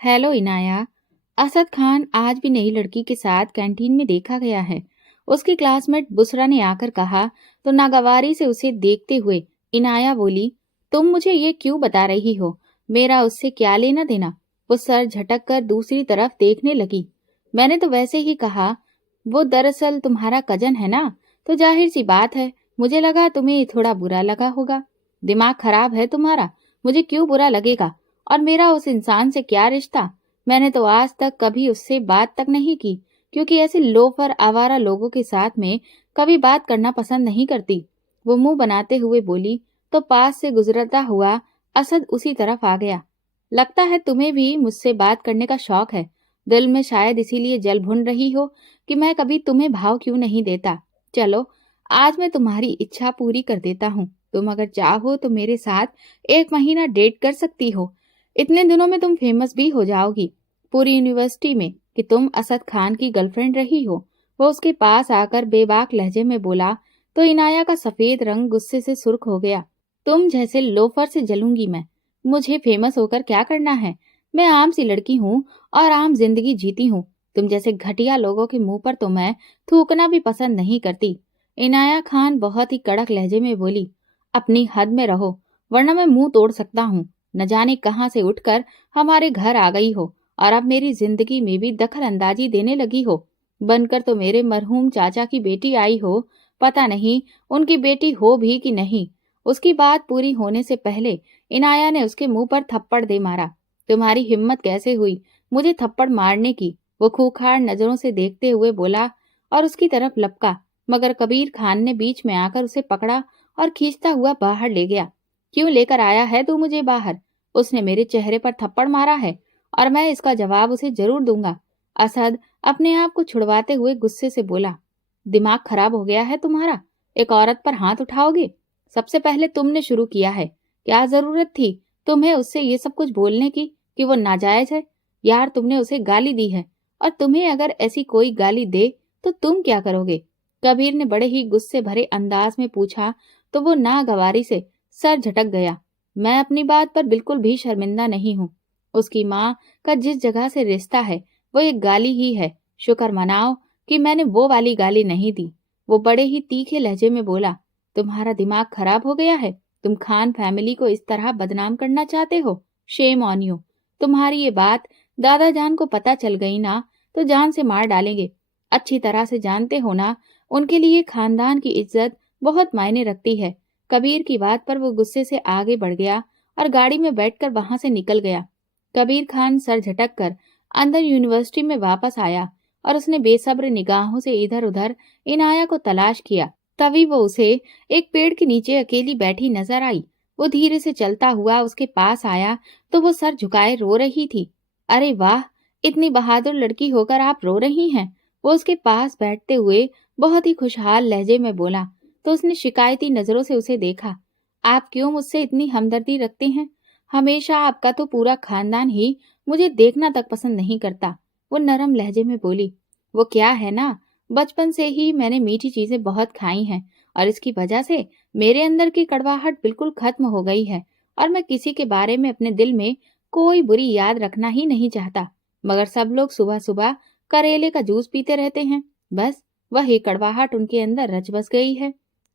Hello Inaya. Asad Khan आज भी नई लड़की के साथ कैंटीन में देखा गया है। उसकी क्लासमेट बुसरा ने आकर कहा तो नागवारी से उसे देखते हुए इनाया बोली, तुम मुझे ये क्यों बता रही हो? मेरा उससे क्या लेना देना? वो सर झटक कर दूसरी तरफ देखने लगी। मैंने तो वैसे ही कहा, वो दरअसल तुम्हारा कजन है ना, तो जाहिर सी बात है, मुझे लगा तुम्हें थोड़ा बुरा लगा होगा। दिमाग खराब है तुम्हारा, मुझे क्यों बुरा लगेगा? और मेरा उस इंसान से क्या रिश्ता? मैंने तो आज तक कभी उससे बात तक नहीं की, क्योंकि ऐसे लोफर आवारा लोगों के साथ में कभी बात करना पसंद नहीं करती। वो मुंह बनाते हुए बोली तो पास से गुजरता हुआ असद उसी तरफ आ गया। लगता है तुम्हें भी मुझसे बात करने का शौक है। दिल में शायद इसीलिए जल भुन रही हो कि मैं कभी तुम्हें भाव क्यों नहीं देता। चलो, आज मैं तुम्हारी इच्छा पूरी कर देता हूँ। तुम अगर चाहो तो मेरे साथ 1 महीना डेट कर सकती हो। इतने दिनों में तुम फेमस भी हो जाओगी पूरी यूनिवर्सिटी में कि तुम असद खान की गर्लफ्रेंड रही हो। वो उसके पास आकर बेबाक लहजे में बोला तो इनाया का सफेद रंग गुस्से से सुर्ख हो गया। तुम जैसे लोफर से जलूंगी मैं। मुझे फेमस होकर क्या करना है? मैं आम सी लड़की हूँ और आम जिंदगी जीती हूँ। तुम जैसे घटिया लोगों के मुंह पर तो मैं थूकना भी पसंद नहीं करती। इनाया खान बहुत ही कड़क लहजे में बोली, अपनी हद में रहो, वरना मैं मुंह तोड़ सकता हूँ। न जाने कहाँ से उठकर हमारे घर आ गई हो और अब मेरी जिंदगी में भी दखल अंदाजी देने लगी हो। बनकर तो मेरे मरहूम चाचा की बेटी आई हो, पता नहीं उनकी बेटी हो भी कि नहीं। उसकी बात पूरी होने से पहले इनाया ने उसके मुंह पर थप्पड़ दे मारा। तुम्हारी हिम्मत कैसे हुई मुझे थप्पड़ मारने की? वो खूंखार नजरों से देखते हुए बोला और उसकी तरफ लपका, मगर कबीर खान ने बीच में आकर उसे पकड़ा और खींचता हुआ बाहर ले गया। क्यों लेकर आया है तू मुझे बाहर? उसने मेरे चेहरे पर थप्पड़ मारा है और मैं इसका जवाब उसे जरूर दूंगा। असद अपने आप को छुड़वाते हुए गुस्से से बोला, दिमाग खराब हो गया है तुम्हारा? एक औरत पर हाथ उठाओगे? सबसे पहले तुमने शुरू किया है। क्या जरूरत थी तुम्हें उससे ये सब कुछ बोलने की कि वो नाजायज है? यार, तुमने उसे गाली दी है और तुम्हें अगर ऐसी कोई गाली दे तो तुम क्या करोगे? कबीर ने बड़े ही गुस्से भरे अंदाज में पूछा तो वो नागवारी से सर झटक गया। मैं अपनी बात पर बिल्कुल भी शर्मिंदा नहीं हूँ। उसकी माँ का जिस जगह से रिश्ता है वो एक गाली ही है। शुक्र मनाओ कि मैंने वो वाली गाली नहीं दी। वो बड़े ही तीखे लहजे में बोला, तुम्हारा दिमाग खराब हो गया है? तुम खान फैमिली को इस तरह बदनाम करना चाहते हो? Shame on you. तुम्हारी ये बात दादा जान को पता चल गई ना तो जान से मार डालेंगे। अच्छी तरह से जानते हो ना, उनके लिए खानदान की इज्जत बहुत मायने रखती है। कबीर की बात पर वो गुस्से से आगे बढ़ गया और गाड़ी में बैठकर वहां से निकल गया। कबीर खान सर झटक कर अंदर यूनिवर्सिटी में वापस आया और उसने बेसब्र निगाहों से इधर उधर इनाया को तलाश किया। तभी वो उसे एक पेड़ के नीचे अकेली बैठी नजर आई। वो धीरे से चलता हुआ उसके पास आया तो वो सर झुकाए रो रही थी। अरे वाह, इतनी बहादुर लड़की होकर आप रो रही हैं? वो उसके पास बैठते हुए बहुत ही खुशहाल लहजे में बोला तो उसने शिकायती नजरों से उसे देखा। आप क्यों मुझसे इतनी हमदर्दी रखते हैं? हमेशा आपका तो पूरा खानदान ही मुझे देखना तक पसंद नहीं करता। वो नरम लहजे में बोली, वो क्या है ना, बचपन से ही मैंने मीठी चीजें बहुत खाई हैं और इसकी वजह से मेरे अंदर की कड़वाहट बिल्कुल खत्म हो गई है और मैं किसी के बारे में अपने दिल में कोई बुरी याद रखना ही नहीं चाहता। मगर सब लोग सुबह सुबह करेले का जूस पीते रहते हैं, बस वही कड़वाहट उनके अंदर रच बस गई है।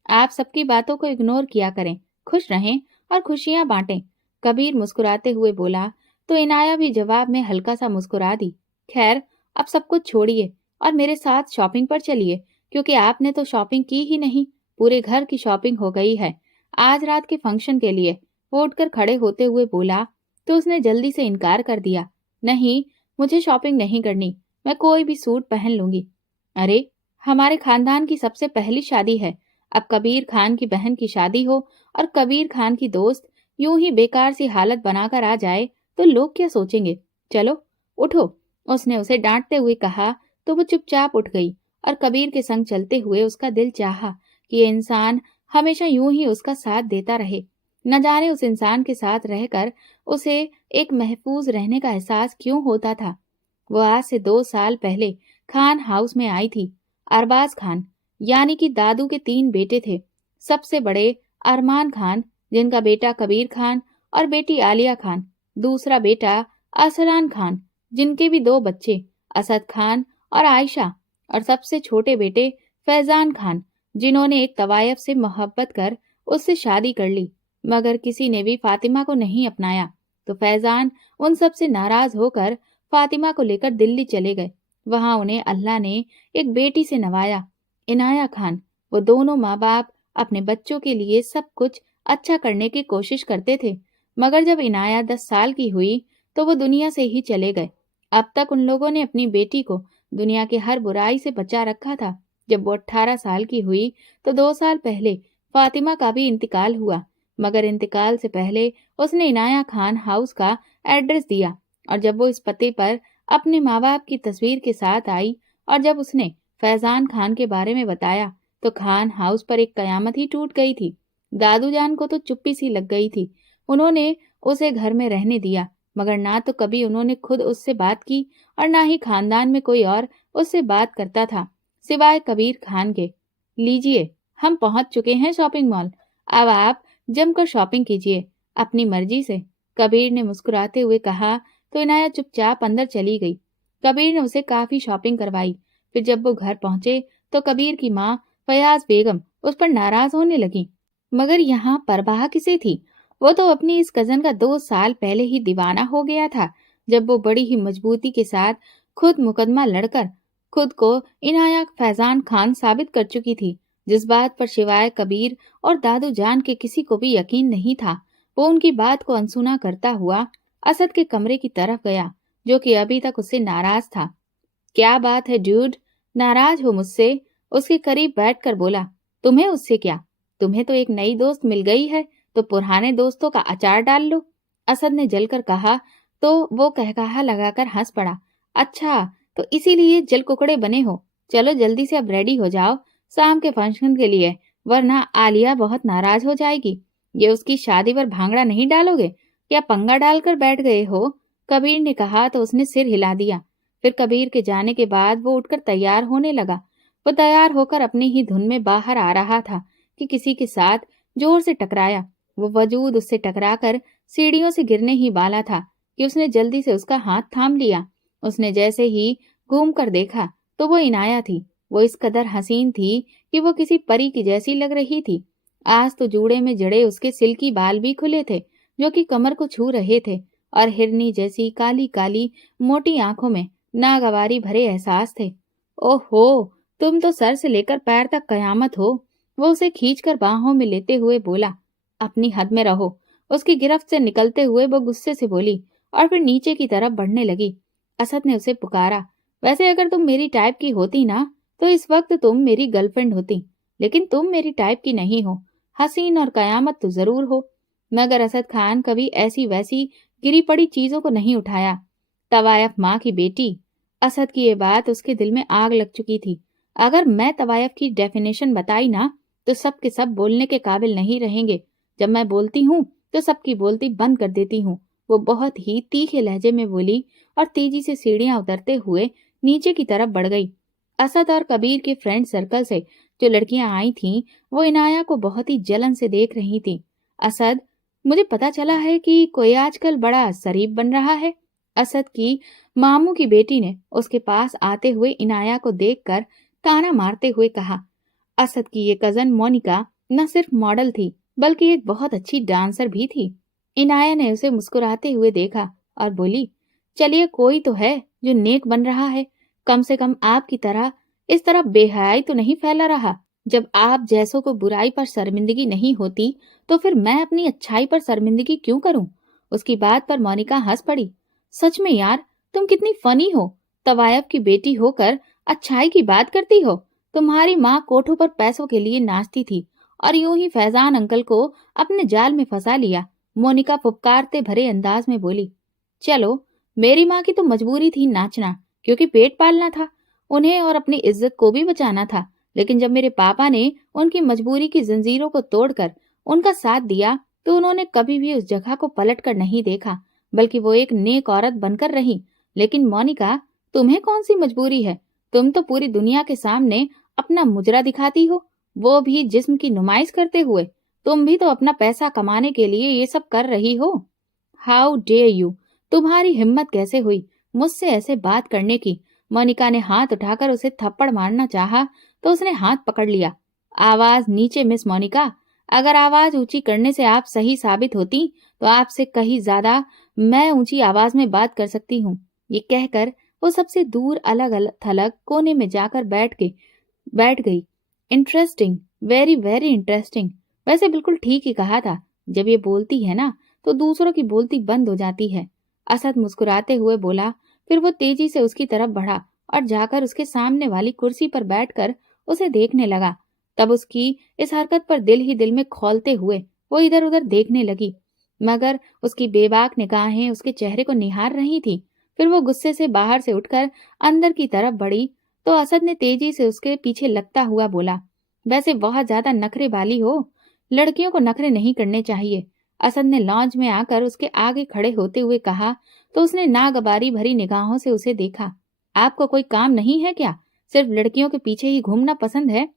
आप सबकी बातों को इग्नोर किया करें, खुश रहें और खुशियां बांटें। कबीर मुस्कुराते हुए बोला तो इनाया भी जवाब में हल्का सा मुस्कुरा दी। खैर, अब सब कुछ छोड़िए और मेरे साथ शॉपिंग पर चलिए, क्योंकि आपने तो शॉपिंग की ही नहीं, पूरे घर की शॉपिंग हो गई है आज रात के फंक्शन के लिए। वो उठकर खड़े होते हुए बोला तो उसने जल्दी से इनकार कर दिया, नहीं, मुझे शॉपिंग नहीं करनी, मैं कोई भी सूट पहन लूंगी। अरे, हमारे खानदान की सबसे पहली शादी है। अब कबीर खान की बहन की शादी हो और कबीर खान की दोस्त यूं ही बेकार सी हालत बनाकर आ जाए तो लोग क्या सोचेंगे? चलो उठो, उसने उसे डांटते हुए कहा तो वो चुपचाप उठ गई और कबीर के संग चलते हुए उसका दिल चाहा कि ये इंसान हमेशा यूं ही उसका साथ देता रहे। न जाने उस इंसान के साथ रहकर उसे एक महफूज रहने का एहसास क्यों होता था। वो आज से 2 साल पहले खान हाउस में आई थी। अरबाज खान यानी कि दादू के 3 बेटे थे। सबसे बड़े अरमान खान, जिनका बेटा कबीर खान और बेटी आलिया खान। दूसरा बेटा अरसलान खान, जिनके भी 2 बच्चे असद खान और आयशा, और सबसे छोटे बेटे फैजान खान, जिन्होंने एक तवायफ से मोहब्बत कर उससे शादी कर ली, मगर किसी ने भी फातिमा को नहीं अपनाया। तो फैजान उन सब से नाराज होकर फातिमा को लेकर दिल्ली चले गए। वहां उन्हें अल्लाह ने एक बेटी से नवाया, इनाया खान। वो दोनों माँ बाप अपने बच्चों के लिए सब कुछ अच्छा करने की कोशिश करते थे, मगर जब इनाया 10 साल की हुई तो वो दुनिया से ही चले गए। अब तक उन लोगों ने अपनी बेटी को दुनिया की हर बुराई से बचा रखा था। जब वो 18 साल की हुई तो 2 साल पहले फातिमा का भी इंतकाल हुआ, मगर इंतकाल से पहले उसने इनाया खान हाउस का एड्रेस दिया, और जब वो इस पते पर अपने माँ बाप की तस्वीर के साथ आई और जब उसने फैजान खान के बारे में बताया तो खान हाउस पर एक कयामत ही टूट गई थी। दादू जान को तो चुप्पी सी लग गई थी। उन्होंने उसे घर में रहने दिया, मगर ना तो कभी उन्होंने खुद उससे बात की और ना ही खानदान में कोई और उससे बात करता था सिवाय कबीर खान के। लीजिए, हम पहुंच चुके हैं शॉपिंग मॉल, अब आप जमकर शॉपिंग कीजिए अपनी मर्जी से, कबीर ने मुस्कुराते हुए कहा। तो इनाया चुपचाप अंदर चली गई। कबीर ने उसे काफी शॉपिंग करवाई। फिर जब वो घर पहुंचे तो कबीर की माँ फयाज बेगम उस पर नाराज होने लगी, मगर यहाँ परवाह किसे थी? वो तो अपनी इस कजन का 2 साल पहले ही दीवाना हो गया था, जब वो बड़ी ही मजबूती के साथ खुद मुकदमा लड़कर खुद को इनाया फैजान खान साबित कर चुकी थी, जिस बात पर सिवाय कबीर और दादू जान के किसी को भी यकीन नहीं था। वो उनकी बात को अनसुना करता हुआ असद के कमरे की तरफ गया, जो कि अभी तक उससे नाराज था। क्या बात है ड्यूड, नाराज हो मुझसे? उसके करीब बैठकर बोला। तुम्हें उससे क्या? तुम्हें तो एक नई दोस्त मिल गई है, तो पुराने दोस्तों का अचार डाल लो, असद ने जलकर कहा। तो वो कहकहा लगाकर हंस पड़ा। अच्छा, तो इसीलिए जल कुकड़े बने हो? चलो जल्दी से अब रेडी हो जाओ शाम के फंक्शन के लिए, वरना आलिया बहुत नाराज हो जाएगी। ये उसकी शादी पर भांगड़ा नहीं डालोगे? क्या पंगा डालकर बैठ गए हो? कबीर ने कहा तो उसने सिर हिला दिया। फिर कबीर के जाने के बाद वो उठकर तैयार होने लगा। वो तैयार होकर अपनी ही धुन में बाहर आ रहा था कि किसी के साथ जोर से टकराया। वो वजूद उससे टकराकर सीढ़ियों से गिरने ही वाला था कि उसने जल्दी से उसका हाथ थाम लिया। उसने जैसे ही घूम कर देखा तो वो इनाया थी। वो इस कदर हसीन थी कि वो किसी परी की जैसी लग रही थी। आज तो जूड़े में जड़े उसके सिल्की बाल भी खुले थे, जो कि कमर को छू रहे थे, और हिरनी जैसी काली काली मोटी आंखों में नागवारी भरे एहसास थे। ओहो, तुम तो सर से लेकर पैर तक कयामत हो। वो उसे खींचकर बाहों में लेते हुए बोला। अपनी हद में रहो। उसकी गिरफ्त से निकलते हुए वो गुस्से से बोली और फिर नीचे की तरफ बढ़ने लगी। असद ने उसे पुकारा। वैसे अगर तुम मेरी टाइप की होती ना तो इस वक्त तुम मेरी गर्लफ्रेंड होती, लेकिन तुम मेरी टाइप की नहीं हो। हसीन और कयामत तो जरूर हो, मगर असद खान कभी ऐसी वैसी गिरी पड़ी चीजों को नहीं उठाया। तवायफ माँ की बेटी। असद की ये बात उसके दिल में आग लग चुकी थी। अगर मैं तवायफ की डेफिनेशन बताई ना तो सब के सब बोलने के काबिल नहीं रहेंगे। जब मैं बोलती हूँ तो सबकी बोलती बंद कर देती हूँ। वो बहुत ही तीखे लहजे में बोली और तेजी से सीढ़ियां उतरते हुए नीचे की तरफ बढ़ गई। असद और कबीर के फ्रेंड सर्कल से जो लड़कियां आई थीं, वो इनाया को बहुत ही जलन से देख रही थीं। असद, मुझे पता चला है कि कोई आजकल बड़ा शरीफ बन रहा है। असद की मामू की बेटी ने उसके पास आते हुए इनाया को देखकर ताना मारते हुए कहा। असद की ये कजन मोनिका न सिर्फ मॉडल थी बल्कि एक बहुत अच्छी डांसर भी थी। इनाया ने उसे मुस्कुराते हुए देखा और बोली, चलिए कोई तो है जो नेक बन रहा है। कम से कम आपकी तरह इस तरह बेहयाई तो नहीं फैला रहा। जब आप जैसों को बुराई पर शर्मिंदगी नहीं होती तो फिर मैं अपनी अच्छाई पर शर्मिंदगी क्यों करूं? उसकी बात पर मोनिका हंस पड़ी। सच में यार, तुम कितनी फनी हो। तवायफ की बेटी होकर अच्छाई की बात करती हो। तुम्हारी माँ कोठों पर पैसों के लिए नाचती थी और यूं ही फैजान अंकल को अपने जाल में फंसा लिया। मोनिका फुफकारते भरे अंदाज में बोली। चलो, मेरी माँ की तो मजबूरी थी नाचना, क्योंकि पेट पालना था, उन्हें और अपनी इज्जत को भी बचाना था। लेकिन जब मेरे पापा ने उनकी मजबूरी की जंजीरों को तोड़कर उनका साथ दिया तो उन्होंने कभी भी उस जगह को पलट कर नहीं देखा, बल्कि वो एक नेक औरत बनकर रही। लेकिन मोनिका, तुम्हें कौन सी मजबूरी है? तुम तो पूरी दुनिया के सामने अपना मुजरा दिखाती हो, वो भी जिस्म की नुमाइश करते हुए। तुम भी तो अपना पैसा कमाने के लिए ये सब कर रही हो। हाउ डेयर यू, तुम्हारी हिम्मत कैसे हुई मुझसे ऐसे बात करने की? मोनिका ने हाथ उठाकर उसे थप्पड़ मारना चाहा तो उसने हाथ पकड़ लिया। आवाज नीचे मिस मोनिका। अगर आवाज ऊंची करने से आप सही साबित होती तो आपसे कहीं ज्यादा मैं ऊंची आवाज में बात कर सकती हूँ। ये कहकर वो सबसे दूर अलग अलग थलग कोने में जाकर बैठ गई। Interesting, very very interesting. वैसे बिल्कुल ठीक ही कहा था। जब ये बोलती है ना तो दूसरों की बोलती बंद हो जाती है। असद मुस्कुराते हुए बोला। फिर वो तेजी से उसकी तरफ बढ़ा और जाकर उसके सामने वाली कुर्सी पर बैठकर उसे देखने लगा। तब उसकी इस हरकत पर दिल ही दिल में खौलते हुए वो इधर उधर देखने लगी, मगर उसकी बेबाक निगाहें उसके चेहरे को निहार रही थी। फिर वो गुस्से से बाहर से उठकर अंदर की तरफ बढ़ी तो असद ने तेजी से उसके पीछे लगता हुआ बोला, वैसे बहुत ज्यादा नखरे वाली हो, लड़कियों को नखरे नहीं करने चाहिए। असद ने लॉन्च में आकर उसके आगे खड़े होते हुए कहा तो उसने नागवारी भरी निगाहों से उसे देखा। आपको कोई काम नहीं है क्या? सिर्फ लड़कियों के पीछे ही घूमना पसंद है?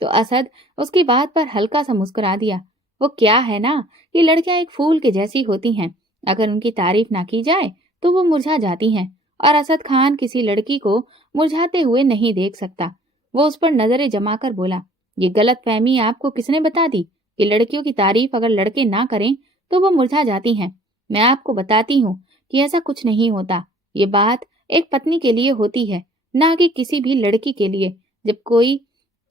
तो असद उसकी बात पर हल्का सा मुस्कुरा दिया। वो क्या है ना कि लड़कियां एक फूल के जैसी होती हैं, अगर उनकी तारीफ ना की जाए तो वो मुरझा जाती हैं, और असद खान किसी लड़की को मुरझाते हुए नहीं देख सकता। वो उस पर नजरें जमाकर बोला, ये गलत फहमी आपको किसने बता दी कि लड़कियों की तारीफ अगर लड़के ना करें तो वो मुरझा जाती हैं? मैं आपको बताती हूँ कि ऐसा कुछ नहीं होता। ये बात एक पत्नी के लिए होती है, ना कि किसी भी लड़की के लिए। जब कोई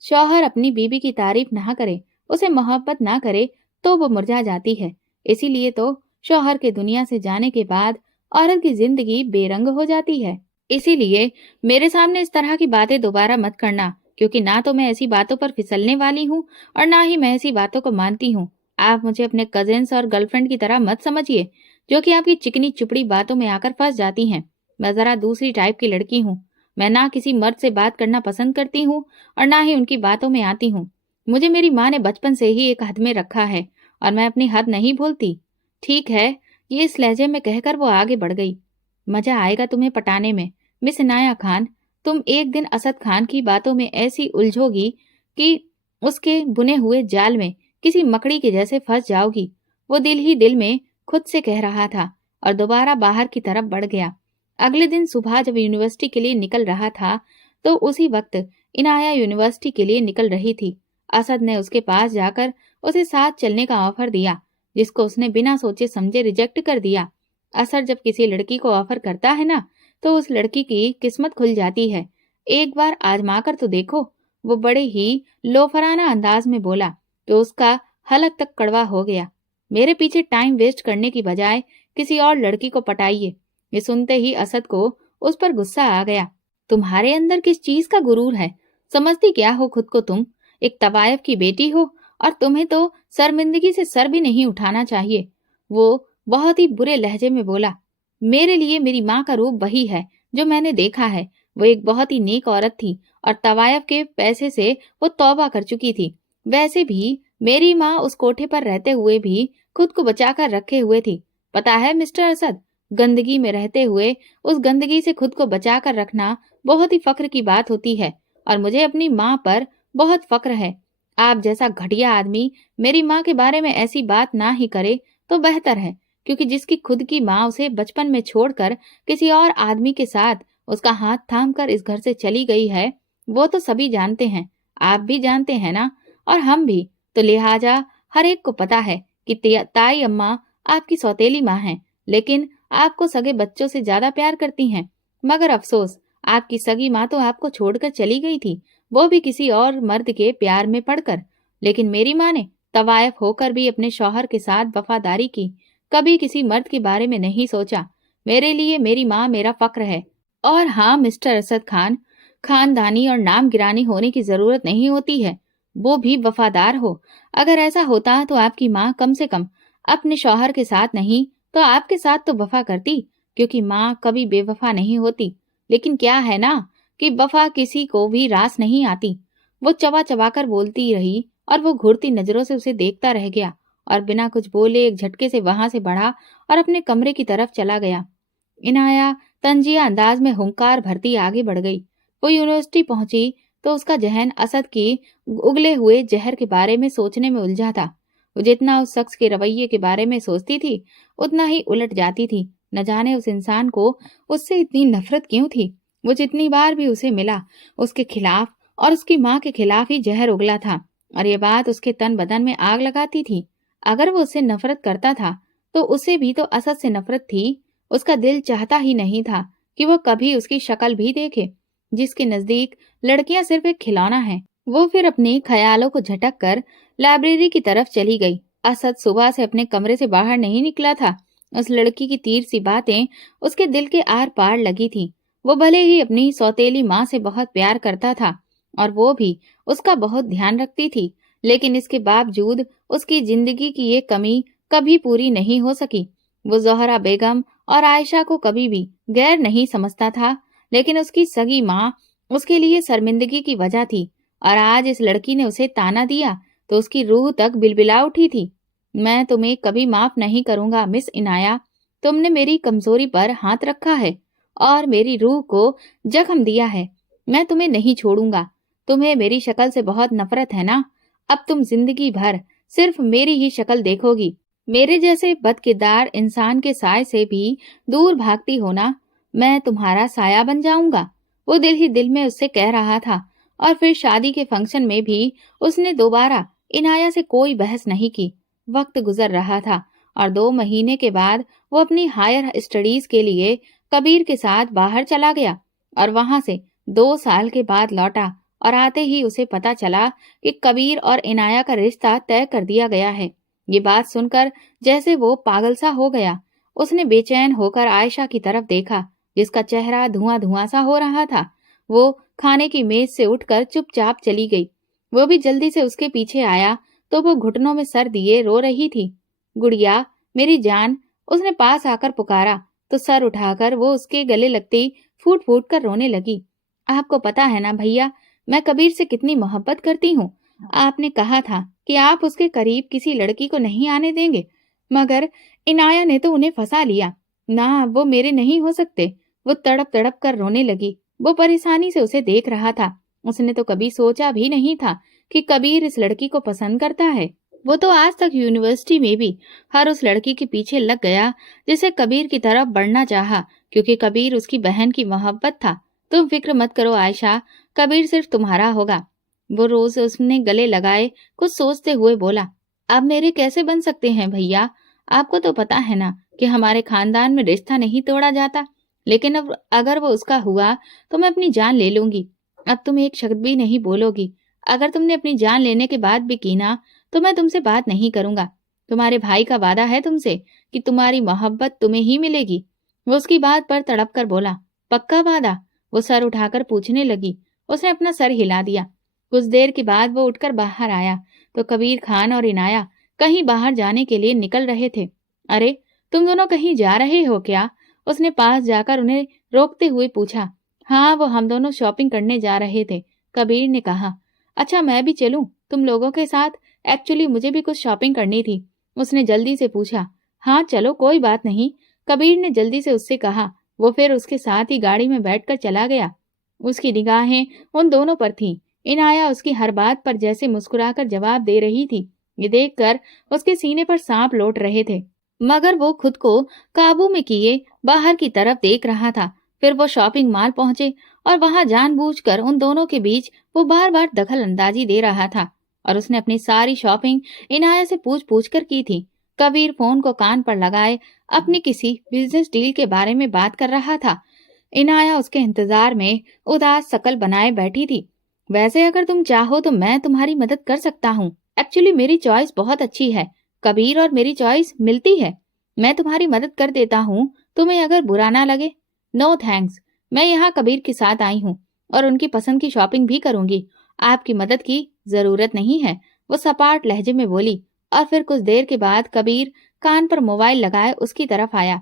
शौहर अपनी बीवी की तारीफ ना करे, उसे मोहब्बत ना करे, तो वो मुरझा जाती है। इसीलिए तो शौहर के दुनिया से जाने के बाद औरत की जिंदगी बेरंग हो जाती है। इसीलिए मेरे सामने इस तरह की बातें दोबारा मत करना, क्योंकि ना तो मैं ऐसी बातों पर फिसलने वाली हूँ और ना ही मैं ऐसी बातों को मानती हूँ। आप मुझे अपने कजिन्स और गर्लफ्रेंड की तरह मत समझिए, जो कि आपकी चिकनी चुपड़ी बातों में आकर फंस जाती हैं। मैं जरा दूसरी टाइप की लड़की हूँ। मैं ना किसी मर्द से बात करना पसंद करती हूँ और ना ही उनकी बातों में आती हूँ। मुझे मेरी माँ ने बचपन से ही एक हद में रखा है और मैं अपनी हद नहीं भूलती। ठीक है, ये इस लहजे में कहकर वो आगे बढ़ गई। मजा आएगा तुम्हें पटाने में मिस इनाया खान। तुम एक दिन असद खान की बातों में ऐसी उलझोगी कि उसके बुने हुए जाल में किसी मकड़ी के जैसे फंस जाओगी। वो दिल ही दिल में खुद से कह रहा था और दोबारा बाहर की तरफ बढ़ गया। अगले दिन सुबह जब यूनिवर्सिटी के लिए निकल रहा था तो उसी वक्त इनाया यूनिवर्सिटी के लिए निकल रही थी। असद ने उसके पास जाकर उसे साथ चलने का ऑफर दिया, जिसको उसने बिना सोचे समझे रिजेक्ट कर दिया। असद जब किसी लड़की को ऑफर करता है ना तो उस लड़की की किस्मत खुल जाती है। एक बार आजमा कर तो देखो। वो बड़े ही लोफराना अंदाज में बोला तो उसका हलक तक कड़वा हो गया। मेरे पीछे टाइम वेस्ट करने की बजाय किसी और लड़की को पटाइए। ये सुनते ही असद को उस पर गुस्सा आ गया। तुम्हारे अंदर किस चीज का गुरूर है? समझती क्या हो खुद को तुम? एक तवायफ की बेटी हो और तुम्हें तो शर्मिंदगी से सर भी नहीं उठाना चाहिए। वो बहुत ही बुरे लहजे में बोला, मेरे लिए मेरी माँ का रूप वही है जो मैंने देखा है। वो एक बहुत ही नेक औरत थी और तवायफ के पैसे से वो तौबा कर चुकी थी। वैसे भी मेरी माँ उस कोठे पर रहते हुए भी खुद को बचाकर रखे हुए थी। पता है मिस्टर असद, गंदगी में रहते हुए उस गंदगी से खुद को बचाकर रखना बहुत ही फक्र की बात होती है, और मुझे अपनी माँ पर बहुत फक्र है। आप जैसा घटिया आदमी मेरी माँ के बारे में ऐसी बात ना ही करे तो बेहतर है, क्योंकि जिसकी खुद की माँ उसे बचपन में छोड़कर किसी और आदमी के साथ उसका हाथ थाम कर इस घर से चली गई है, वो तो सभी जानते हैं। आप भी जानते हैं ना, और हम भी। तो लिहाजा हर एक को पता है कि ताई अम्मा आपकी सौतेली माँ है, लेकिन आपको सगे बच्चों से ज्यादा प्यार करती हैं। मगर अफसोस, आपकी सगी माँ तो आपको छोड़कर चली गई थी, वो भी किसी और मर्द के प्यार में पड़कर। लेकिन मेरी माँ ने तवायफ होकर भी अपने शौहर के साथ वफादारी की, कभी किसी मर्द के बारे में नहीं सोचा। मेरे लिए मेरी माँ मेरा फक्र है। और हाँ मिस्टर असद खान, खानदानी और नाम गिरानी होने की जरूरत नहीं होती है, वो भी वफादार हो। अगर ऐसा होता तो आपकी माँ कम से कम अपने शौहर के साथ नहीं तो आपके साथ तो वफा करती, क्योंकि माँ कभी बेवफा नहीं होती। लेकिन क्या है ना कि वफा किसी को भी रास नहीं आती। वो चबा चबा कर बोलती रही और वो घूरती नजरों से उसे देखता रह गया और बिना कुछ बोले एक झटके से वहां से बढ़ा और अपने कमरे की तरफ चला गया। इनाया तंजिया अंदाज में हुंकार भरती आगे बढ़ गई। वो यूनिवर्सिटी पहुंची तो उसका जहन असद की उगले हुए जहर के बारे में सोचने में उलझा था। वो जितना उस शख्स के रवैये के बारे में सोचती थी उतना ही उलट जाती थी। نہ جانے اس انسان کو اس سے اتنی نفرت کیوں تھی۔ وہ جتنی بار بھی اسے ملا اس کے خلاف اور اس کی ماں کے خلاف ہی زہر اگلا تھا، اور یہ بات اس کے تن بدن میں آگ لگاتی تھی۔ اگر وہ اس سے نفرت کرتا تھا تو اسے بھی تو اسد سے نفرت تھی۔ اس کا دل چاہتا ہی نہیں تھا کہ وہ کبھی اس کی شکل بھی دیکھے، جس کے نزدیک لڑکیاں صرف ایک کھلونا ہے۔ وہ پھر اپنے خیالوں کو جھٹک کر لائبریری کی طرف چلی گئی۔ اسد صبح سے اپنے کمرے سے باہر نہیں نکلا تھا۔ اس لڑکی کی تیر سی باتیں اس کے دل کے آر پار لگی تھی۔ وہ بھلے ہی اپنی سوتیلی ماں سے بہت پیار کرتا تھا اور وہ بھی اس کا بہت دھیان رکھتی تھی، لیکن اس کے باوجود اس کی زندگی کی یہ کمی کبھی پوری نہیں ہو سکی۔ وہ زہرا بیگم اور عائشہ کو کبھی بھی غیر نہیں سمجھتا تھا، لیکن اس کی سگی ماں اس کے لیے شرمندگی کی وجہ تھی، اور آج اس لڑکی نے اسے تانا دیا تو اس کی روح تک بلبلا اٹھی تھی۔ میں تمہیں کبھی معاف نہیں کروں گا مس عنایہ، تم نے میری کمزوری پر ہاتھ رکھا ہے اور میری روح کو زخم دیا ہے۔ میں تمہیں نہیں چھوڑوں گا۔ تمہیں میری شکل سے بہت نفرت ہے نا؟ اب تم زندگی بھر صرف میری ہی شکل دیکھو گی۔ میرے جیسے بد کردار انسان کے سائے سے بھی دور بھاگتی ہونا، میں تمہارا سایہ بن جاؤں گا۔ وہ دل ہی دل میں اس سے کہہ رہا تھا، اور پھر شادی کے فنکشن میں بھی اس نے دوبارہ عنایہ سے کوئی بحث نہیں کی۔ وقت گزر رہا تھا اور 2 مہینے کے بعد وہ اپنی ہائر اسٹڈیز کے لیے کبیر کے ساتھ باہر چلا گیا، اور وہاں سے 2 سال کے بعد لوٹا، اور آتے ہی اسے پتا چلا کہ کبیر اور عنایہ کا رشتہ طے کر دیا گیا ہے۔ یہ بات سن کر جیسے وہ پاگل سا ہو گیا۔ اس نے بے چین ہو کر عائشہ کی طرف دیکھا، جس کا چہرہ دھواں دھواں سا ہو رہا تھا۔ وہ کھانے کی میز سے اٹھ کر چپ چاپ چلی گئی۔ وہ بھی جلدی سے اس کے پیچھے آیا تو وہ گھٹنوں میں سر دیے رو رہی تھی۔ گڑیا، میری جان، اس نے پاس آ کر پکارا تو سر اٹھا کر وہ اس کے گلے لگتی پھوٹ پھوٹ کر رونے لگی۔ آپ کو پتا ہے نا بھیا، میں کبیر سے کتنی محبت کرتی ہوں۔ آپ نے کہا تھا کہ آپ اس کے قریب کسی لڑکی کو نہیں آنے دیں گے، مگر عنایہ نے تو انہیں پھنسا لیا۔ نہ، وہ میرے نہیں ہو سکتے۔ وہ تڑپ تڑپ کر رونے لگی۔ وہ پریشانی سے اسے دیکھ رہا تھا۔ اس نے تو کبھی سوچا بھی نہیں تھا کہ کبیر اس لڑکی کو پسند کرتا ہے۔ وہ تو آج تک یونیورسٹی میں بھی ہر اس لڑکی کے پیچھے لگ گیا جسے کبیر کی طرف بڑھنا چاہا، کیونکہ کبیر اس کی بہن کی محبت تھا۔ تم فکر مت کرو عائشہ، کبیر صرف تمہارا ہوگا۔ وہ روز اس نے گلے لگائے کچھ سوچتے ہوئے بولا، اب میرے کیسے بن سکتے ہیں بھیا؟ آپ کو تو پتا ہے نا کہ ہمارے خاندان میں رشتہ نہیں توڑا جاتا، لیکن اب اگر وہ اس کا ہوا تو میں اپنی جان لے لوں گی۔ اب تم ایک شبد بھی نہیں بولو گی۔ اگر تم نے اپنی جان لینے کے بعد بھی کینا تو میں تم سے بات نہیں کروں گا۔ تمہارے بھائی کا وعدہ ہے تم سے کہ تمہاری محبت تمہیں ہی ملے گی۔ وہ اس کی بات پر تڑپ کر بولا، پکا وعدہ؟ وہ سر اٹھا کر پوچھنے لگی۔ اس نے اپنا سر ہلا دیا۔ کچھ دیر کے بعد وہ اٹھ کر باہر آیا تو کبیر خان اور عنایہ کہیں باہر جانے کے لیے نکل رہے تھے۔ ارے، تم دونوں کہیں جا رہے ہو کیا؟ اس نے پاس جا کر انہیں روکتے ہوئے پوچھا۔ ہاں، وہ ہم دونوں شاپنگ کرنے جا رہے تھے، کبیر نے کہا۔ اچھا، میں بھی چلوں تم لوگوں کے ساتھ؟ ایکچولی مجھے بھی کچھ شاپنگ کرنی تھی، اس نے جلدی سے پوچھا۔ ہاں چلو، کوئی بات نہیں، کبیر نے جلدی سے اس سے کہا۔ وہ پھر اس کے ساتھ ہی گاڑی میں بیٹھ کر چلا گیا۔ اس کی نگاہیں ان دونوں پر تھیں۔ عنایہ اس کی ہر بات پر جیسے مسکرا کر جواب دے رہی تھی۔ یہ دیکھ کر اس کے سینے پر سانپ لوٹ رہے تھے، مگر وہ خود کو قابو میں کیے باہر کی طرف دیکھ رہا تھا۔ پھر وہ شاپنگ مال پہنچے اور وہاں جان بوجھ کر ان دونوں کے بیچ وہ بار بار دخل اندازی دے رہا تھا، اور اس نے اپنی ساری شاپنگ عنایہ سے پوچھ کر کی تھی۔ کبیر فون کو کان پر لگائے اپنی کسی بزنس ڈیل کے بارے میں بات کر رہا تھا۔ عنایہ اس کے انتظار میں اداس شکل بنائے بیٹھی تھی۔ ویسے اگر تم چاہو تو میں تمہاری مدد کر سکتا ہوں۔ ایکچولی میری چوائس بہت اچھی ہے، کبیر اور میری چوائس ملتی ہے۔ میں تمہاری مدد کر دیتا ہوں، تمہیں اگر برا نہ لگے۔ نو تھینکس، میں یہاں کبیر کے ساتھ آئی ہوں اور ان کی پسند کی شاپنگ بھی کروں گی۔ آپ کی مدد کی ضرورت نہیں ہے، وہ سپاٹ لہجے میں بولی، اور پھر کچھ دیر کے بعد کبیر کان پر موبائل لگائے اس کی طرف آیا۔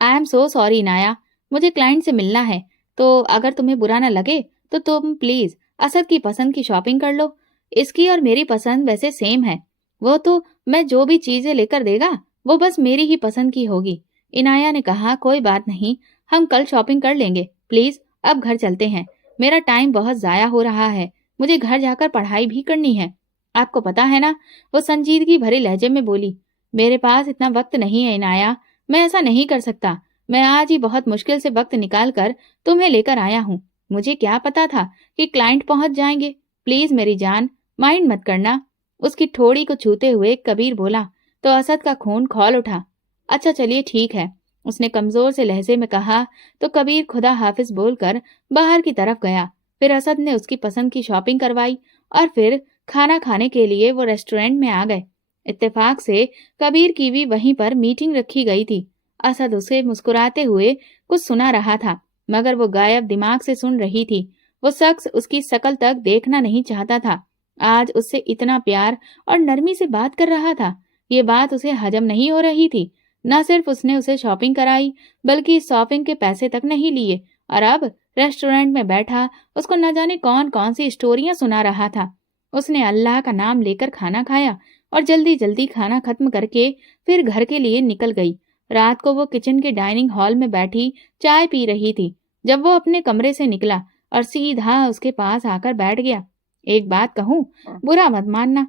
I am so sorry Inaya, مجھے کلائنٹ سے ملنا ہے، تو اگر تمہیں برا نہ لگے تو تم پلیز اسد کی پسند کی شاپنگ کر لو۔ اس کی اور میری پسند ویسے سیم ہے، وہ تو میں جو بھی چیزیں لے کر دے گا وہ بس میری ہی پسند کی ہوگی۔ عنایہ نے کہا، کوئی بات نہیں، ہم کل شاپنگ کر لیں گے، پلیز اب گھر چلتے ہیں، میرا ٹائم بہت ضائع ہو رہا ہے، مجھے گھر جا کر پڑھائی بھی کرنی ہے۔ آپ کو پتا ہے نا، وہ سنجیدگی بھرے لہجے میں بولی، میرے پاس اتنا وقت نہیں ہے عنایہ، میں ایسا نہیں کر سکتا، मैं आज ही बहुत मुश्किल से वक्त निकाल कर तुम्हें लेकर आया हूँ। मुझे क्या पता था कि क्लाइंट पहुंच जाएंगे। प्लीज मेरी जान, माइंड मत करना। उसकी ठोड़ी को छूते हुए कबीर बोला तो असद का खून खौल उठा। अच्छा चलिए ठीक है, उसने कमजोर से लहजे में कहा तो कबीर खुदा हाफिज बोलकर बाहर की तरफ गया। फिर असद ने उसकी पसंद की शॉपिंग करवाई और फिर खाना खाने के लिए वो रेस्टोरेंट में आ गए। इत्तेफाक से कबीर की भी वहीं पर मीटिंग रखी गई थी। असद उसे मुस्कुराते हुए कुछ सुना रहा था, मगर वो गायब दिमाग से सुन रही थी। वो शख्स उसकी शकल तक देखना नहीं चाहता था। आज उससे इतना प्यार और नरमी से बात कर रहा था। ये बात उसे हजम नहीं हो रही थी। न सिर्फ उसने उसे शॉपिंग कराई, बल्कि इस शॉपिंग के पैसे तक नहीं लिए, और अब रेस्टोरेंट में बैठा उसको न जाने कौन कौन सी स्टोरियां सुना रहा था। उसने अल्लाह का नाम लेकर खाना खाया और जल्दी जल्दी खाना खत्म करके फिर घर के लिए निकल गई। रात को वो किचन के डाइनिंग हॉल में बैठी चाय पी रही थी जब वो अपने कमरे से निकला और सीधा उसके पास आकर बैठ गया। एक बात कहूँ, बुरा मत मानना,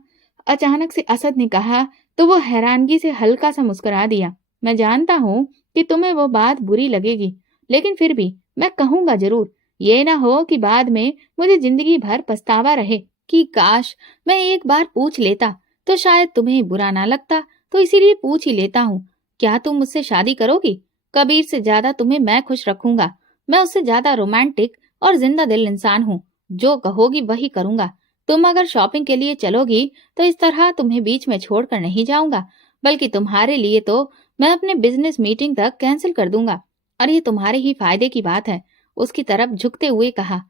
अचानक से असद ने कहा तो वो हैरानगी से हल्का सा मुस्कुरा दिया। मैं जानता हूँ कि तुम्हें वो बात बुरी लगेगी, लेकिन फिर भी मैं कहूँगा जरूर। ये ना हो कि बाद में मुझे जिंदगी भर पछतावा रहे कि काश मैं एक बार पूछ लेता तो शायद तुम्हें बुरा ना लगता, तो इसीलिए पूछ ही लेता हूँ। क्या तुम मुझसे शादी करोगी? कबीर से ज्यादा तुम्हें मैं खुश रखूंगा। मैं उससे ज्यादा रोमांटिक और जिंदा दिल इंसान हूँ। जो कहोगी वही करूंगा। तुम अगर शॉपिंग के लिए चलोगी तो इस तरह तुम्हें बीच में छोड़कर नहीं जाऊंगा, बल्कि तुम्हारे लिए तो मैं अपने बिजनेस मीटिंग तक कैंसिल कर दूंगा, और ये तुम्हारे ही फायदे की बात है। उसकी तरफ झुकते हुए कहा,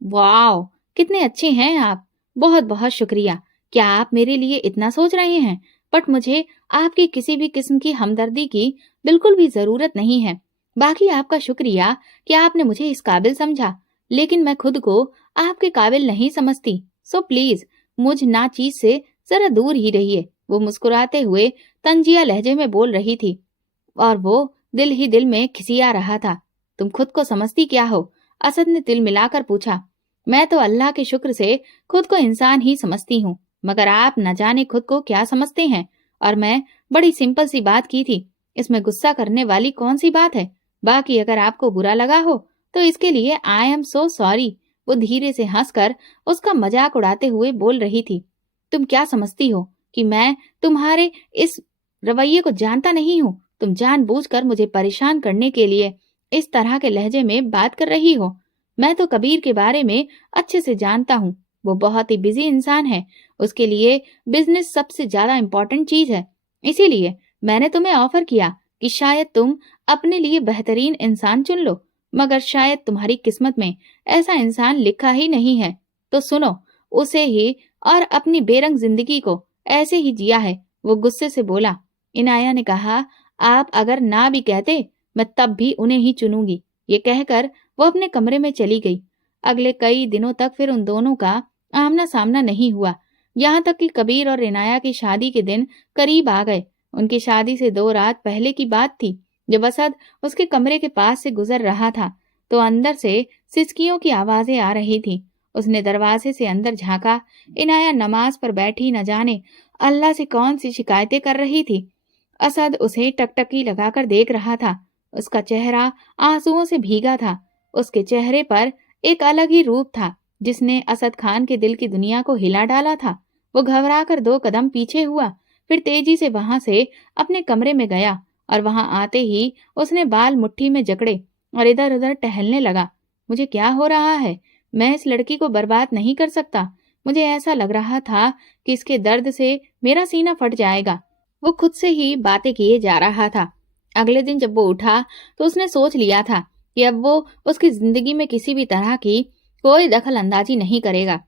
वाह कितने अच्छे हैं आप, बहुत बहुत शुक्रिया। क्या आप मेरे लिए इतना सोच रहे हैं? बट मुझे आपकी किसी भी किस्म की हमदर्दी की बिल्कुल भी जरूरत नहीं है। बाकी आपका शुक्रिया कि आपने मुझे इस काबिल समझा, लेकिन मैं खुद को आपके काबिल नहीं समझती। सो प्लीज मुझ नाचीज से जरा दूर ही रहिए। वो मुस्कुराते हुए तंजिया लहजे में बोल रही थी और वो दिल ही दिल में खिसिया रहा था। तुम खुद को समझती क्या हो? असद ने तिल मिलाकर पूछा। मैं तो अल्लाह के शुक्र से खुद को इंसान ही समझती हूँ, मगर आप न जाने खुद को क्या समझते हैं। और मैं बड़ी सिंपल सी बात की थी, इसमें गुस्सा करने वाली कौन सी बात है? बाकी अगर आपको बुरा लगा हो तो इसके लिए आई एम सो सॉरी। वो धीरे से हंसकर उसका मजाक उड़ाते हुए बोल रही थी। तुम क्या समझती हो कि मैं तुम्हारे इस रवैये को जानता नहीं हूँ? तुम जानबूझकर मुझे परेशान करने के लिए इस तरह के लहजे में बात कर रही हो। मैं तो कबीर के बारे में अच्छे से जानता हूँ। वो बहुत ही बिजी इंसान है। उसके लिए बिजनेस सबसे ज्यादा इम्पोर्टेंट चीज है। इसीलिए मैंने तुम्हें ऑफर किया कि शायद तुम अपने लिए बेहतरीन इंसान चुन लो, मगर शायद तुम्हारी किस्मत में ऐसा इंसान लिखा ही नहीं है। तो सुनो उसे ही और अपनी बेरंग जिंदगी को ऐसे ही जिया है। वो गुस्से से बोला। इनाया ने कहा, आप अगर ना भी कहते मैं तब भी उन्हें ही चुनूंगी। ये कहकर वो अपने कमरे में चली गई। अगले कई दिनों तक फिर उन दोनों का आमना सामना नहीं हुआ, यहाँ तक कि कबीर और इनाया की शादी के दिन करीब आ गए। उनकी शादी से 2 रात पहले की बात थी। जब असद उसके कमरे के पास से गुजर रहा था तो अंदर से सिसकियों की आवाजें आ रही थी। उसने दरवाजे से अंदर झांका। इनाया नमाज पर बैठी न जाने अल्लाह से कौन सी शिकायतें कर रही थी। असद उसे टकटकी लगाकर देख रहा था। उसका चेहरा आंसुओं से भीगा था। उसके चेहरे पर एक अलग ही रूप था जिसने असद खान के दिल की दुनिया को हिला डाला था। वो घबराकर 2 कदम पीछे हुआ, फिर तेजी से वहां से अपने कमरे में गया और वहां आते ही उसने बाल मुट्ठी में जकड़े और इधर उधर टहलने लगा। मुझे क्या हो रहा है? मैं इस लड़की को बर्बाद नहीं कर सकता। मुझे ऐसा लग रहा था कि इसके दर्द से मेरा सीना फट जाएगा। वो खुद से ही बातें किए जा रहा था। अगले दिन जब वो उठा तो उसने सोच लिया था कि अब वो उसकी जिंदगी में किसी भी तरह की कोई दखल अंदाजी नहीं करेगा।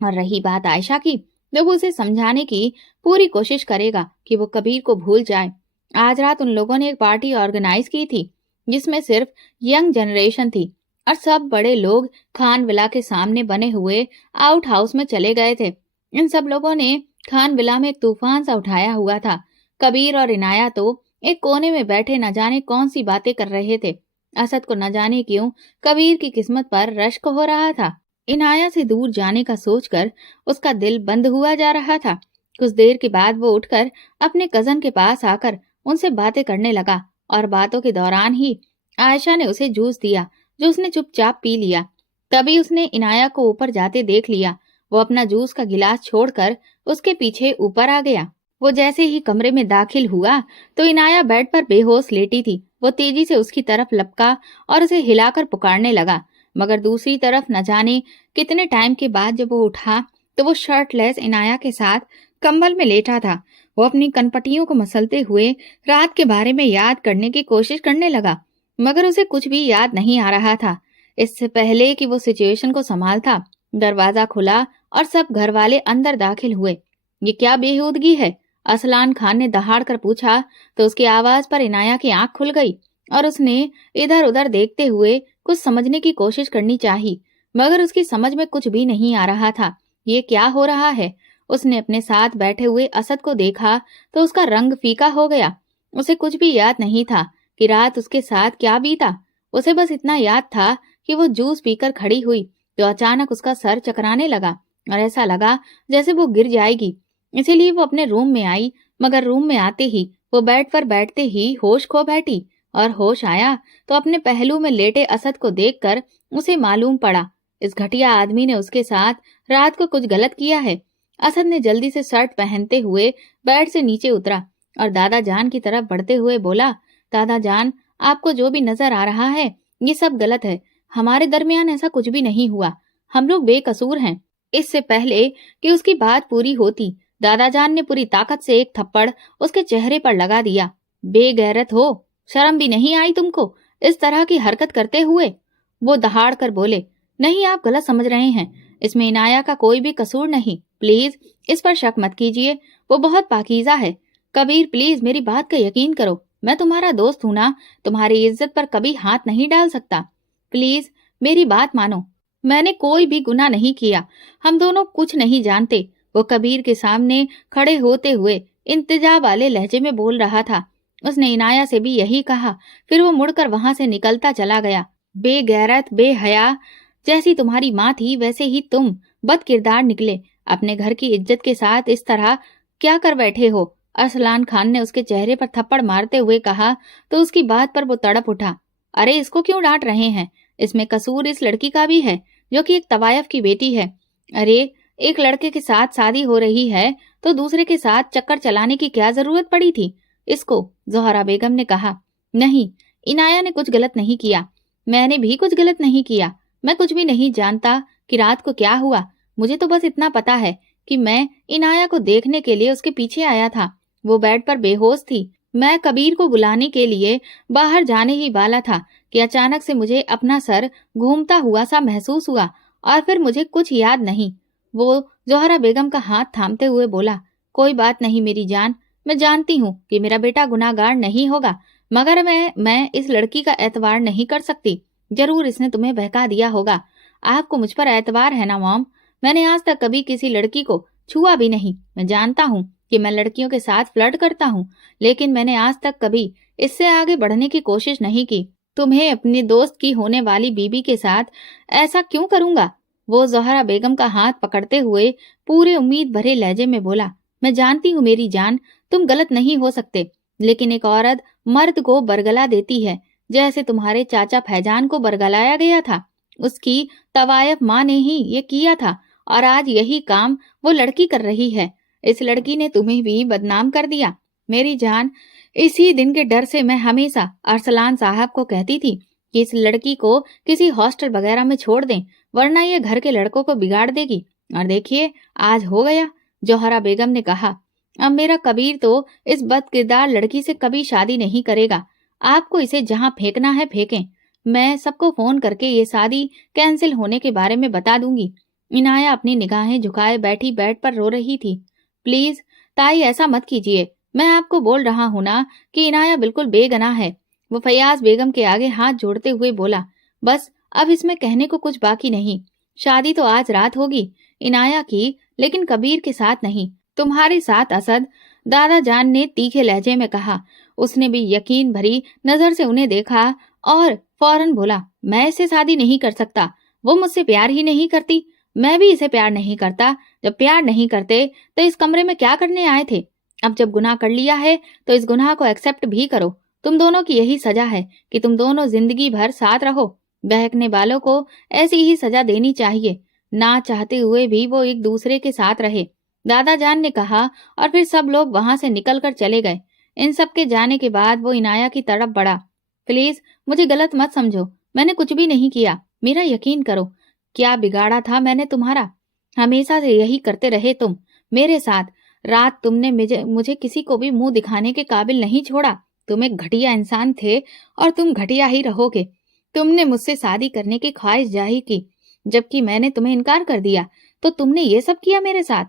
और रही बात आयशा की, तो वो उसे समझाने की पूरी कोशिश करेगा कि वो कबीर को भूल जाए। आज रात उन लोगों ने एक पार्टी ऑर्गेनाइज की थी जिसमें सिर्फ यंग जनरेशन थी और सब बड़े लोग खान विला के सामने बने हुए आउट हाउस में चले गए थे। इन सब लोगों ने खान विला में एक तूफान सा उठाया हुआ था। कबीर और इनाया तो एक कोने में बैठे न जाने कौन सी बातें कर रहे थे। असद को न जाने क्यों कबीर की किस्मत पर रश्क हो रहा था। इनाया से दूर जाने का सोचकर उसका दिल बंद हुआ जा रहा था। कुछ देर के बाद वो उठकर अपने कजन के पास आकर उनसे बातें करने लगा और बातों के दौरान ही आयशा ने उसे जूस दिया, जो उसने चुपचाप पी लिया। तभी उसने इनाया को ऊपर जाते देख लिया। वो अपना जूस का गिलास छोड़कर उसके पीछे ऊपर आ गया। वो जैसे ही कमरे में दाखिल हुआ तो इनाया बेड पर बेहोश लेटी थी। वो तेजी से उसकी तरफ लपका और उसे हिलाकर पुकारने लगा, मगर दूसरी तरफ न जाने कितने टाइम के बाद जब वो उठा तो वो शर्टलेस इनाया के साथ कंबल में लेटा था। वो अपनी कनपटियों को मसलते हुए रात के बारे में याद करने की कोशिश करने लगा, मगर उसे कुछ भी याद नहीं आ रहा था। इससे पहले कि वो सिचुएशन को संभालता, दरवाजा खुला और सब घर वाले अंदर दाखिल हुए। ये क्या बेहूदगी है? असलान खान ने दहाड़ कर पूछा तो उसकी आवाज पर इनाया की आंख खुल गई और उसने इधर उधर देखते हुए कुछ समझने की कोशिश करनी चाही, मगर उसकी समझ में कुछ भी नहीं आ रहा था। ये क्या हो रहा है? उसने अपने साथ बैठे हुए असद को देखा तो उसका रंग फीका हो गया। उसे कुछ भी याद नहीं था कि रात उसके साथ क्या बीता। उसे बस इतना याद था कि वो जूस पीकर खड़ी हुई तो अचानक उसका सर चकराने लगा और ऐसा लगा जैसे वो गिर जाएगी। इसीलिए वो अपने रूम में आई, मगर रूम में आते ही वो बेड पर बैठते ही होश खो बैठी और होश आया तो अपने पहलू में लेटे असद को देखकर उसे मालूम पड़ा इस घटिया आदमी ने उसके साथ रात को कुछ गलत किया है। असद ने जल्दी से शर्ट पहनते हुए बेड से नीचे उतरा और दादा जान की तरफ बढ़ते हुए बोला, दादा जान, आपको जो भी नजर आ रहा है ये सब गलत है। हमारे दरमियान ऐसा कुछ भी नहीं हुआ। हम लोग बेकसूर हैं। इससे पहले कि उसकी बात पूरी होती, दादा जान ने पूरी ताकत से एक थप्पड़ उसके चेहरे पर लगा दिया। बेगैरत हो, शर्म भी नहीं आई तुमको इस तरह की हरकत करते हुए? वो दहाड़ कर बोले, नहीं, आप गलत समझ रहे हैं। इसमें इनाया का कोई भी कसूर नहीं। प्लीज इस पर शक मत कीजिए, वो बहुत पाकीज़ा है। कबीर, प्लीज मेरी बात का यकीन करो। मैं तुम्हारा दोस्त हूं ना, तुम्हारी इज्जत पर कभी हाथ नहीं डाल सकता। प्लीज मेरी बात मानो। मैंने कोई भी गुनाह नहीं किया। हम दोनों कुछ नहीं जानते। वो कबीर के सामने खड़े होते हुए इंतजा वाले लहजे में बोल रहा था। उसने इनाया से भी यही कहा। फिर वो मुड़कर वहां से निकलता चला गया। बेगैरत, बेहया, जैसी तुम्हारी माँ थी वैसे ही तुम बद किरदार निकले। अपने घर की इज्जत के साथ इस तरह क्या कर बैठे हो? अरसलान खान ने उसके चेहरे पर थप्पड़ मारते हुए कहा तो उसकी बात पर वो तड़प उठा। अरे, इसको क्यों डांट रहे हैं? इसमें कसूर इस लड़की का भी है जो कि एक तवायफ की बेटी है। अरे, एक लड़के के साथ शादी हो रही है तो दूसरे के साथ चक्कर चलाने की क्या जरूरत पड़ी थी इसको? ज़ोहरा बेगम ने कहा। नहीं, इनाया ने कुछ गलत नहीं किया। मैंने भी कुछ गलत नहीं किया। मैं कुछ भी नहीं जानता कि रात को क्या हुआ। मुझे तो बस इतना पता है कि मैं इनाया को देखने के लिए उसके पीछे आया था। वो बेड पर बेहोश थी। मैं कबीर को बुलाने के लिए बाहर जाने ही वाला था कि अचानक से मुझे अपना सर घूमता हुआ सा महसूस हुआ और फिर मुझे कुछ याद नहीं। वो ज़ोहरा बेगम का हाथ थामते हुए बोला, कोई बात नहीं मेरी जान, मैं जानती हूँ कि मेरा बेटा गुनाहगार नहीं होगा, मगर मैं इस लड़की का एतबार नहीं कर सकती। जरूर इसने तुम्हें बहका दिया होगा। आपको मुझ पर एतबार है ना मॉम? मैंने आज तक कभी किसी लड़की को छुआ भी नहीं। मैं जानता हूँ कि मैं लड़कियों के साथ फ्लर्ट करता हूँ, लेकिन मैंने आज तक कभी इससे आगे बढ़ने की कोशिश नहीं की। तुम्हें अपने दोस्त की होने वाली बीबी के साथ ऐसा क्यों करूंगा? वो ज़ोहरा बेगम का हाथ पकड़ते हुए पूरे उम्मीद भरे लहजे में बोला, मैं जानती हूँ मेरी जान, तुम गलत नहीं हो सकते, लेकिन एक औरत मर्द को बरगला देती है जैसे तुम्हारे चाचा फैजान को बरगलाया गया था। उसकी तवायफ माँ ने ही ये किया था और आज यही काम वो लड़की कर रही है। इस लड़की ने तुम्हें भी बदनाम कर दिया मेरी जान। इसी दिन के डर से मैं हमेशा अरसलान साहब को कहती थी कि इस लड़की को किसी हॉस्टल वगैरह में छोड़ दें, वरना ये घर के लड़कों को बिगाड़ देगी। और देखिए, आज हो गया। ज़ोहरा बेगम ने कहा, अब मेरा कबीर तो इस बदकिरदार लड़की से कभी शादी नहीं करेगा। आपको इसे जहां फेंकना है फेंकें। मैं सबको फोन करके ये शादी कैंसिल होने के बारे में बता दूंगी। इनाया अपनी निगाहें झुकाए बैठी बेड पर रो रही थी। प्लीज ताई, ऐसा मत कीजिए। मैं आपको बोल रहा हूं ना कि इनाया बिल्कुल बेगुनाह है। वो फयाज बेगम के आगे हाथ जोड़ते हुए बोला, बस अब इसमें कहने को कुछ बाकी नहीं। शादी तो आज रात होगी इनाया की, लेकिन कबीर के साथ नहीं, तुम्हारे साथ असद। दादा जान ने तीखे लहजे में कहा। उसने भी यकीन भरी नजर से उन्हें देखा और फौरन बोला, मैं इससे शादी नहीं कर सकता। वो मुझसे प्यार ही नहीं करती, मैं भी इसे प्यार नहीं करता। जब प्यार नहीं करते तो इस कमरे में क्या करने आए थे? अब जब गुनाह कर लिया है तो इस गुनाह को एक्सेप्ट भी करो। तुम दोनों की यही सजा है कि तुम दोनों जिंदगी भर साथ रहो। बहकने वालों को ऐसी ही सजा देनी चाहिए, ना चाहते हुए भी वो एक दूसरे के साथ रहे। दादा जान ने कहा और फिर सब लोग वहां से निकलकर चले गए। इन सब के जाने के बाद वो इनाया की तरफ बढ़ा। प्लीज मुझे गलत मत समझो, मैंने कुछ भी नहीं किया, मेरा यकीन करो। क्या बिगाड़ा था मैंने तुम्हारा? हमेशा से यही करते रहे तुम मेरे साथ। रात तुमने मुझे किसी को भी मुंह दिखाने के काबिल नहीं छोड़ा। तुम एक घटिया इंसान थे और तुम घटिया ही रहोगे। तुमने मुझसे शादी करने की ख्वाहिश जाहिर की, जबकि मैंने तुम्हें इनकार कर दिया, तो तुमने ये सब किया मेरे साथ।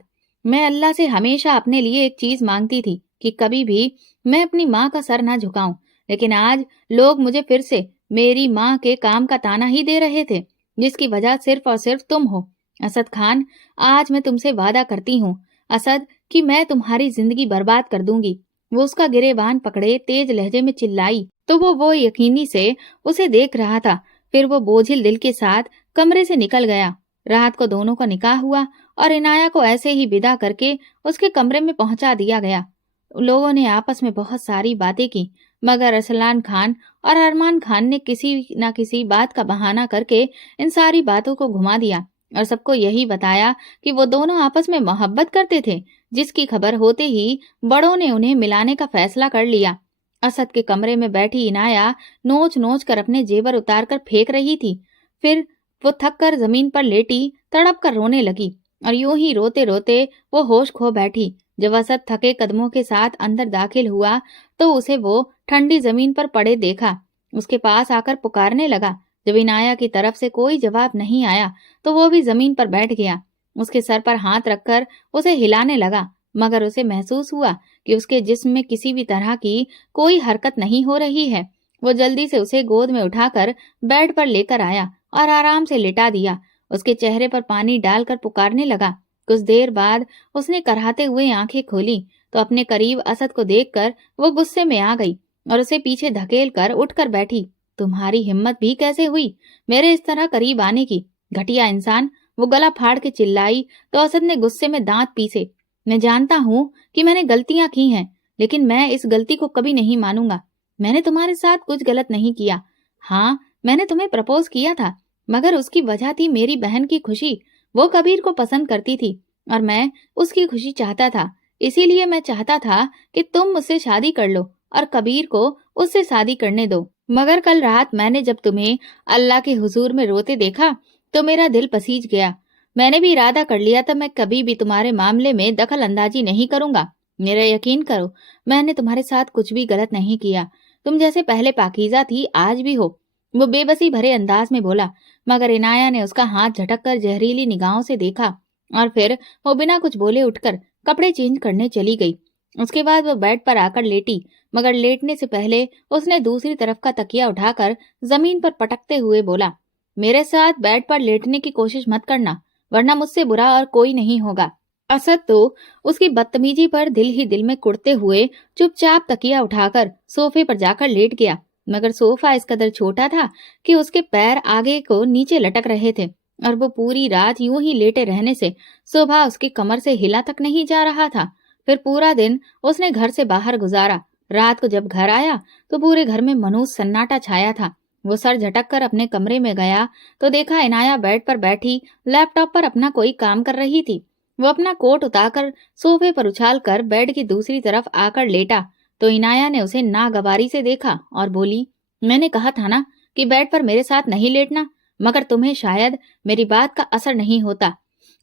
मैं अल्लाह से हमेशा अपने लिए एक चीज मांगती थी कि कभी भी मैं अपनी माँ का सर ना झुकाऊं, लेकिन आज लोग मुझे फिर से मेरी माँ के काम का ताना ही दे रहे थे, जिसकी वजह सिर्फ और सिर्फ तुम हो। असद खान, आज मैं तुमसे वादा करती हूँ असद कि मैं तुम्हारी जिंदगी बर्बाद कर दूंगी। वो उसका गिरेबान पकड़े तेज लहजे में चिल्लाई तो वो यकीनी से उसे देख रहा था। फिर वो बोझिल दिल के साथ कमरे से निकल गया। रात को दोनों का निकाह हुआ और इनाया को ऐसे ही विदा करके उसके कमरे में पहुंचा दिया गया। लोगों ने आपस में बहुत सारी बातें की, मगर अरसलान खान और अरमान खान ने किसी न किसी बात का बहाना करके इन सारी बातों को घुमा दिया और सबको यही बताया कि वो दोनों आपस में मोहब्बत करते थे, जिसकी खबर होते ही बड़ों ने उन्हें मिलाने का फैसला कर लिया। असद के कमरे में बैठी इनाया नोच नोच कर अपने जेवर उतार कर फेंक रही थी। फिर वो थक कर जमीन पर लेटी तड़प कर रोने लगी और यूं ही रोते रोते वो होश खो बैठी। जब असद थके कदमों के साथ अंदर दाखिल हुआ तो उसे वो ठंडी जमीन पर पड़े देखा। उसके पास आकर पुकारने लगा। जब इनाया की तरफ से कोई जवाब नहीं आया तो वो भी जमीन पर बैठ गया। उसके सर पर हाथ रखकर उसे हिलाने लगा, मगर उसे महसूस हुआ कि उसके जिस्म में किसी भी तरह की कोई हरकत नहीं हो रही है। वो जल्दी से उसे गोद में उठाकर बेड पर लेकर आया और आराम से लिटा दिया। उसके चेहरे पर पानी डालकर पुकारने लगा। कुछ देर बाद उसने कराहते हुए आंखें खोली तो अपने करीब असद को देखकर वो गुस्से में आ गई और उसे पीछे धकेल कर उठकर बैठी। तुम्हारी हिम्मत भी कैसे हुई मेरे इस तरह करीब आने की, घटिया इंसान! वो गला फाड़ के चिल्लाई तो असद ने गुस्से में दांत पीसे। मैं जानता हूँ कि मैंने गलतियां की हैं, लेकिन मैं इस गलती को कभी नहीं मानूंगा। मैंने तुम्हारे साथ कुछ गलत नहीं किया। हाँ, मैंने तुम्हें प्रपोज किया था, मगर उसकी वजह थी मेरी बहन की खुशी। वो कबीर को पसंद करती थी और मैं उसकी खुशी चाहता था। इसीलिए मैं चाहता था कि तुम मुझसे शादी कर लो और कबीर को उससे शादी करने दो। मगर कल रात मैंने जब तुम्हें अल्लाह के हुजूर में रोते देखा तो मेरा दिल पसीज गया। मैंने भी इरादा कर लिया था मैं कभी भी तुम्हारे मामले में दखल अंदाजी नहीं करूंगा। मेरा यकीन करो, मैंने तुम्हारे साथ कुछ भी गलत नहीं किया। तुम जैसे पहले पाकीज़ा थी आज भी हो। वो बेबसी भरे अंदाज में बोला, मगर इनाया ने उसका हाथ झटक कर जहरीली निगाहों से देखा और फिर वो बिना कुछ बोले उठकर कपड़े चेंज करने चली गई। उसके बाद वो बेड पर आकर लेटी, मगर लेटने से पहले उसने दूसरी तरफ का तकिया उठाकर जमीन पर पटकते हुए बोला, मेरे साथ बेड पर लेटने की कोशिश मत करना, वरना मुझसे बुरा और कोई नहीं होगा। असद तो उसकी बदतमीजी पर दिल ही दिल में कुड़ते हुए चुपचाप तकिया उठाकर सोफे पर जाकर लेट गया, मगर सोफा इस कदर छोटा था कि उसके पैर आगे को नीचे लटक रहे थे और वो पूरी रात यूं ही लेटे रहने से सुबह उसकी कमर से हिला तक नहीं जा रहा था। फिर पूरा दिन उसने घर से बाहर गुजारा। रात को जब घर आया तो पूरे घर में मनहूस सन्नाटा छाया था। वो सर झटक कर अपने कमरे में गया तो देखा इनाया बेड पर बैठी लैपटॉप पर अपना कोई काम कर रही थी। वो अपना कोट उतारकर सोफे पर उछाल कर बेड की दूसरी तरफ आकर लेटा तो इनाया ने उसे नागवारी से देखा और बोली, मैंने कहा था ना कि बेड पर मेरे साथ नहीं लेटना, मगर तुम्हें शायद मेरी बात का असर नहीं होता।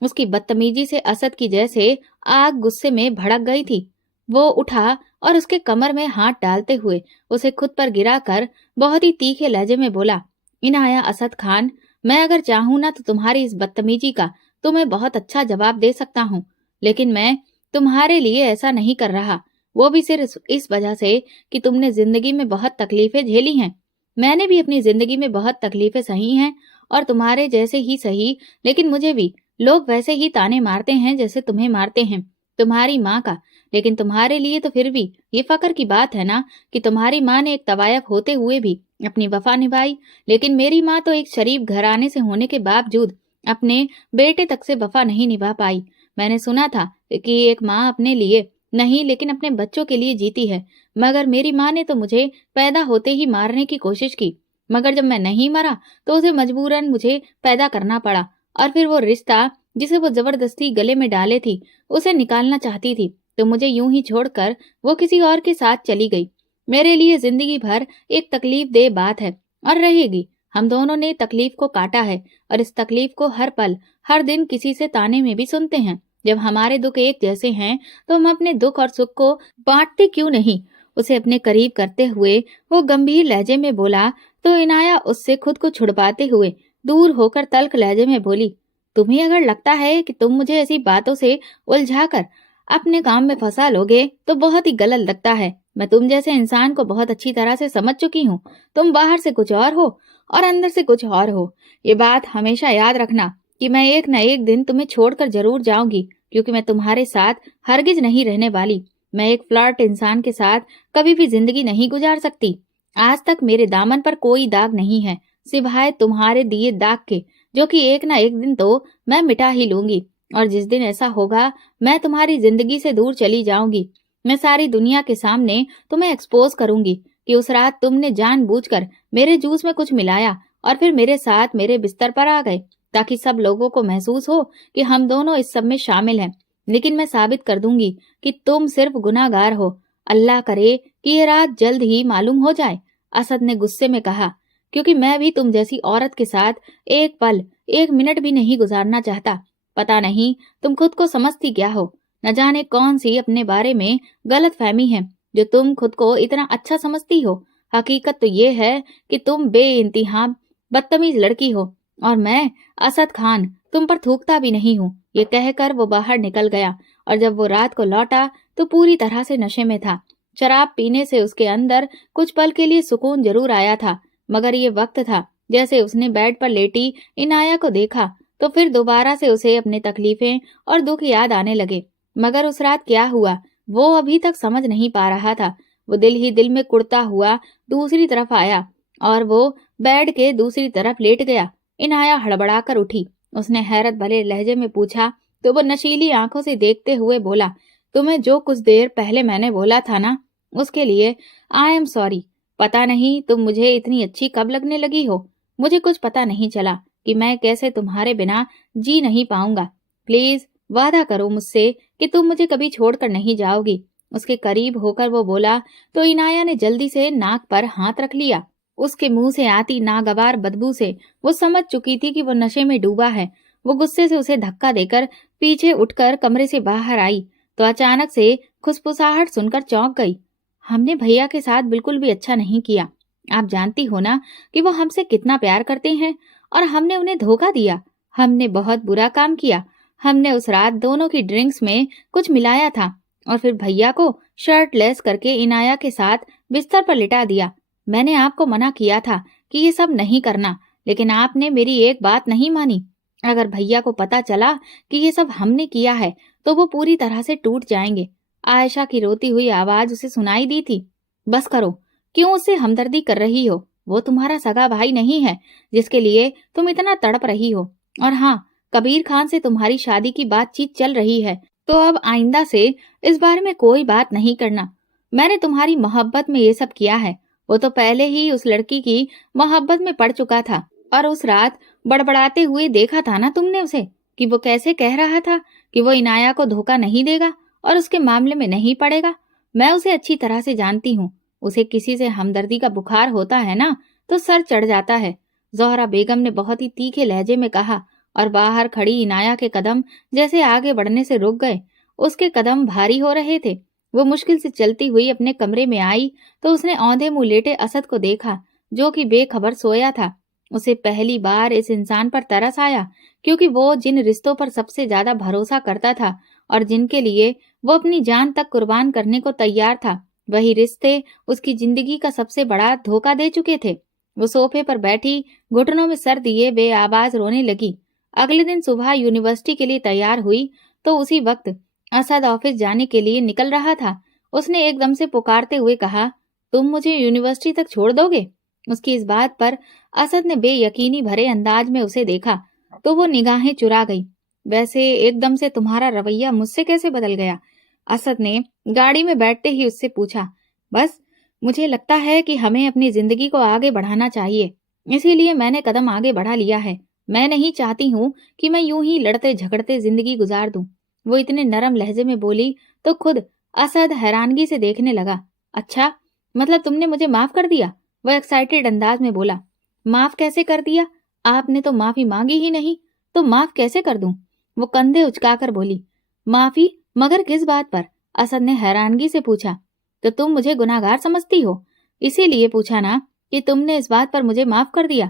उसकी बदतमीजी से असद की जैसे आग गुस्से में भड़क गई थी। वो उठा और उसके कमर में हाथ डालते हुए उसे खुद पर गिराकर बहुत ही तीखे लहजे में बोला, इनाया असद खान, मैं अगर चाहूं ना तो तुम्हारी इस बदतमीजी का तुम्हें बहुत अच्छा जवाब दे सकता हूँ, लेकिन मैं तुम्हारे लिए ऐसा नहीं कर रहा। वो भी सिर्फ इस वजह से कि तुमने जिंदगी में बहुत तकलीफें झेली हैं। मैंने भी अपनी जिंदगी में बहुत तकलीफें सही हैं और तुम्हारे जैसे ही सही, लेकिन मुझे भी लोग वैसे ही ताने मारते हैं जैसे तुम्हें मारते हैं तुम्हारी माँ का। लेकिन तुम्हारे लिए तो फिर भी ये फक्र की बात है ना कि तुम्हारी माँ ने एक तवायफ होते हुए भी अपनी वफा निभाई, लेकिन मेरी माँ तो एक शरीफ घराने से होने के बावजूद अपने बेटे तक से वफा नहीं निभा पाई। मैंने सुना था कि एक माँ अपने लिए नहीं लेकिन अपने बच्चों के लिए जीती है, मगर मेरी माँ ने तो मुझे पैदा होते ही मारने की कोशिश की, मगर जब मैं नहीं मरा तो उसे मजबूरन मुझे पैदा करना पड़ा। और फिर वो रिश्ता जिसे वो जबरदस्ती गले में डाले थी उसे निकालना चाहती थी, तो मुझे यूं ही छोड़कर वो किसी और के साथ चली गई। मेरे लिए जिंदगी भर एक तकलीफ दे बात है और रहेगी। हम दोनों ने तकलीफ को काटा है और इस तकलीफ को हर पल हर दिन किसी से ताने में भी सुनते हैं। जब हमारे दुख एक जैसे हैं तो हम अपने दुख और सुख को बांटते क्यों नहीं? उसे अपने करीब करते हुए वो गंभीर लहजे में बोला, तो इनाया उससे खुद को छुड़वाते हुए दूर होकर तल्ख लहजे में बोली, तुम्हें अगर लगता है कि तुम मुझे ऐसी बातों से उलझाकर अपने काम में फंसा लोगे तो बहुत ही गलत लगता है। मैं तुम जैसे इंसान को बहुत अच्छी तरह से समझ चुकी हूँ। तुम बाहर से कुछ और हो और अंदर से कुछ और हो। ये बात हमेशा याद रखना कि मैं एक न एक दिन तुम्हें छोड़कर जरूर जाऊंगी, क्योंकि मैं तुम्हारे साथ हरगिज नहीं रहने वाली। मैं एक फ्लर्ट इंसान के साथ कभी भी जिंदगी नहीं गुजार सकती। आज तक मेरे दामन पर कोई दाग नहीं है सिवाय तुम्हारे दिए दाग के, जो कि एक न एक दिन तो मैं मिटा ही लूंगी। और जिस दिन ऐसा होगा मैं तुम्हारी जिंदगी से दूर चली जाऊंगी। मैं सारी दुनिया के सामने तुम्हें एक्सपोज करूंगी कि उस रात तुमने जानबूझकर मेरे जूस में कुछ मिलाया और फिर मेरे साथ मेरे बिस्तर पर आ गए, ताकि सब लोगों को महसूस हो कि हम दोनों इस सब में शामिल हैं। लेकिन मैं साबित कर दूंगी कि तुम सिर्फ गुनाहगार हो। अल्लाह करे कि ये रात जल्द ही मालूम हो जाए, असद ने गुस्से में कहा, क्योंकि मैं भी तुम जैसी औरत के साथ एक पल एक मिनट भी नहीं गुजारना चाहता। पता नहीं तुम खुद को समझती क्या हो। न जाने कौन सी अपने बारे में गलत फहमी है जो तुम खुद को इतना अच्छा समझती हो। हकीकत तो ये है कि तुम बेइंतहा बदतमीज लड़की हो और मैं असद खान तुम पर थूकता भी नहीं हूँ। ये कहकर वो बाहर निकल गया और जब वो रात को लौटा तो पूरी तरह से नशे में था। शराब पीने से उसके अंदर कुछ पल के लिए सुकून जरूर आया था, मगर ये वक्त था जैसे उसने बेड पर लेटी इनाया को देखा तो फिर दोबारा से उसे अपने तकलीफें और दुख याद आने लगे। मगर उस रात क्या हुआ वो अभी तक समझ नहीं पा रहा था। वो दिल ही दिल में कुड़ता हुआ दूसरी तरफ आया और वो बेड के दूसरी तरफ लेट गया। इनाया हड़बड़ा कर उठी। उसने हैरत भरे लहजे में पूछा तो वो नशीली आंखों से देखते हुए बोला, तुम्हें जो कुछ देर पहले मैंने बोला था ना, उसके लिए आई एम सॉरी। पता नहीं तुम मुझे इतनी अच्छी कब लगने लगी हो। मुझे कुछ पता नहीं चला कि मैं कैसे तुम्हारे बिना जी नहीं पाऊंगा। प्लीज वादा करो मुझसे कि तुम मुझे कभी छोड़कर नहीं जाओगी। उसके करीब होकर वो बोला तो इनाया ने जल्दी से नाक पर हाथ रख लिया। उसके मुंह से आती नागवार बदबू से वो समझ चुकी थी कि वो नशे में डूबा है। वो गुस्से से उसे धक्का देकर पीछे उठकर कमरे से बाहर आई तो अचानक से खुसफुसाहट सुनकर चौंक गई। हमने भैया के साथ बिल्कुल भी अच्छा नहीं किया। आप जानती हो ना कि वो हमसे कितना प्यार करते हैं और हमने उन्हें धोखा दिया। हमने बहुत बुरा काम किया। हमने उस रात दोनों की ड्रिंक्स में कुछ मिलाया था और फिर भैया को शर्टलेस करके इनाया के साथ बिस्तर पर लिटा दिया। मैंने आपको मना किया था कि ये सब नहीं करना, लेकिन आपने मेरी एक बात नहीं मानी। अगर भैया को पता चला कि ये सब हमने किया है तो वो पूरी तरह से टूट जाएंगे। आयशा की रोती हुई आवाज उसे सुनाई दी थी। बस करो, क्यों उससे हमदर्दी कर रही हो? वो तुम्हारा सगा भाई नहीं है जिसके लिए तुम इतना तड़प रही हो। और हाँ, कबीर खान से तुम्हारी शादी की बातचीत चल रही है, तो अब आइंदा से इस बारे में कोई बात नहीं करना। मैंने तुम्हारी मोहब्बत में ये सब किया है। वो तो पहले ही उस लड़की की मोहब्बत में पड़ चुका था और उस रात बड़बड़ाते हुए देखा था ना तुमने उसे कि वो कैसे कह रहा था कि वो इनाया को धोखा नहीं देगा और उसके मामले में नहीं पड़ेगा। मैं उसे अच्छी तरह से जानती हूँ। उसे किसी से हमदर्दी का बुखार होता है ना तो सर चढ़ जाता है। ज़ोहरा बेगम ने बहुत ही तीखे लहजे में कहा और बाहर खड़ी इनाया के कदम जैसे आगे बढ़ने से रुक गए। उसके कदम भारी हो रहे थे। वो मुश्किल से चलती हुई अपने कमरे में आई तो उसने औंधे मुंह लेटे असद को देखा जो कि बेखबर सोया था। उसे पहली बार इस इंसान पर तरस आया क्योंकि वो जिन रिश्तों पर सबसे ज्यादा भरोसा करता था और जिनके लिए वो अपनी जान तक कुर्बान करने को तैयार था, वही रिश्ते उसकी जिंदगी का सबसे बड़ा धोखा दे चुके थे। वो सोफे पर बैठी घुटनों में सर दिए बेआवाज रोने लगी। अगले दिन सुबह यूनिवर्सिटी के लिए तैयार हुई तो उसी वक्त असद ऑफिस जाने के लिए निकल रहा था। उसने एकदम से पुकारते हुए कहा, तुम मुझे यूनिवर्सिटी तक छोड़ दोगे? उसकी इस बात पर असद ने बेयकीनी भरे अंदाज में उसे देखा तो वो निगाहें चुरा गई। वैसे एकदम से तुम्हारा रवैया मुझसे कैसे बदल गया? असद ने गाड़ी में बैठते ही उससे पूछा। बस मुझे लगता है कि हमें अपनी जिंदगी को आगे बढ़ाना चाहिए, इसीलिए मैंने कदम आगे बढ़ा लिया है। मैं नहीं चाहती हूँ कि मैं यूं ही लड़ते झगड़ते जिंदगी गुजार दूं। वो इतने नरम लहजे में बोली तो खुद असद हैरानगी से देखने लगा। अच्छा, मतलब तुमने मुझे माफ कर दिया? वह एक्साइटेड अंदाज में बोला। माफ कैसे कर दिया? आपने तो माफी मांगी ही नहीं, तो माफ कैसे कर दूं? वो कंधे उचकाकर बोली। माफी? मगर किस बात पर? असद ने हैरानगी से पूछा। तो तुम मुझे गुनाहगार समझती हो, इसीलिए पूछा ना कि तुमने इस बात पर मुझे माफ कर दिया।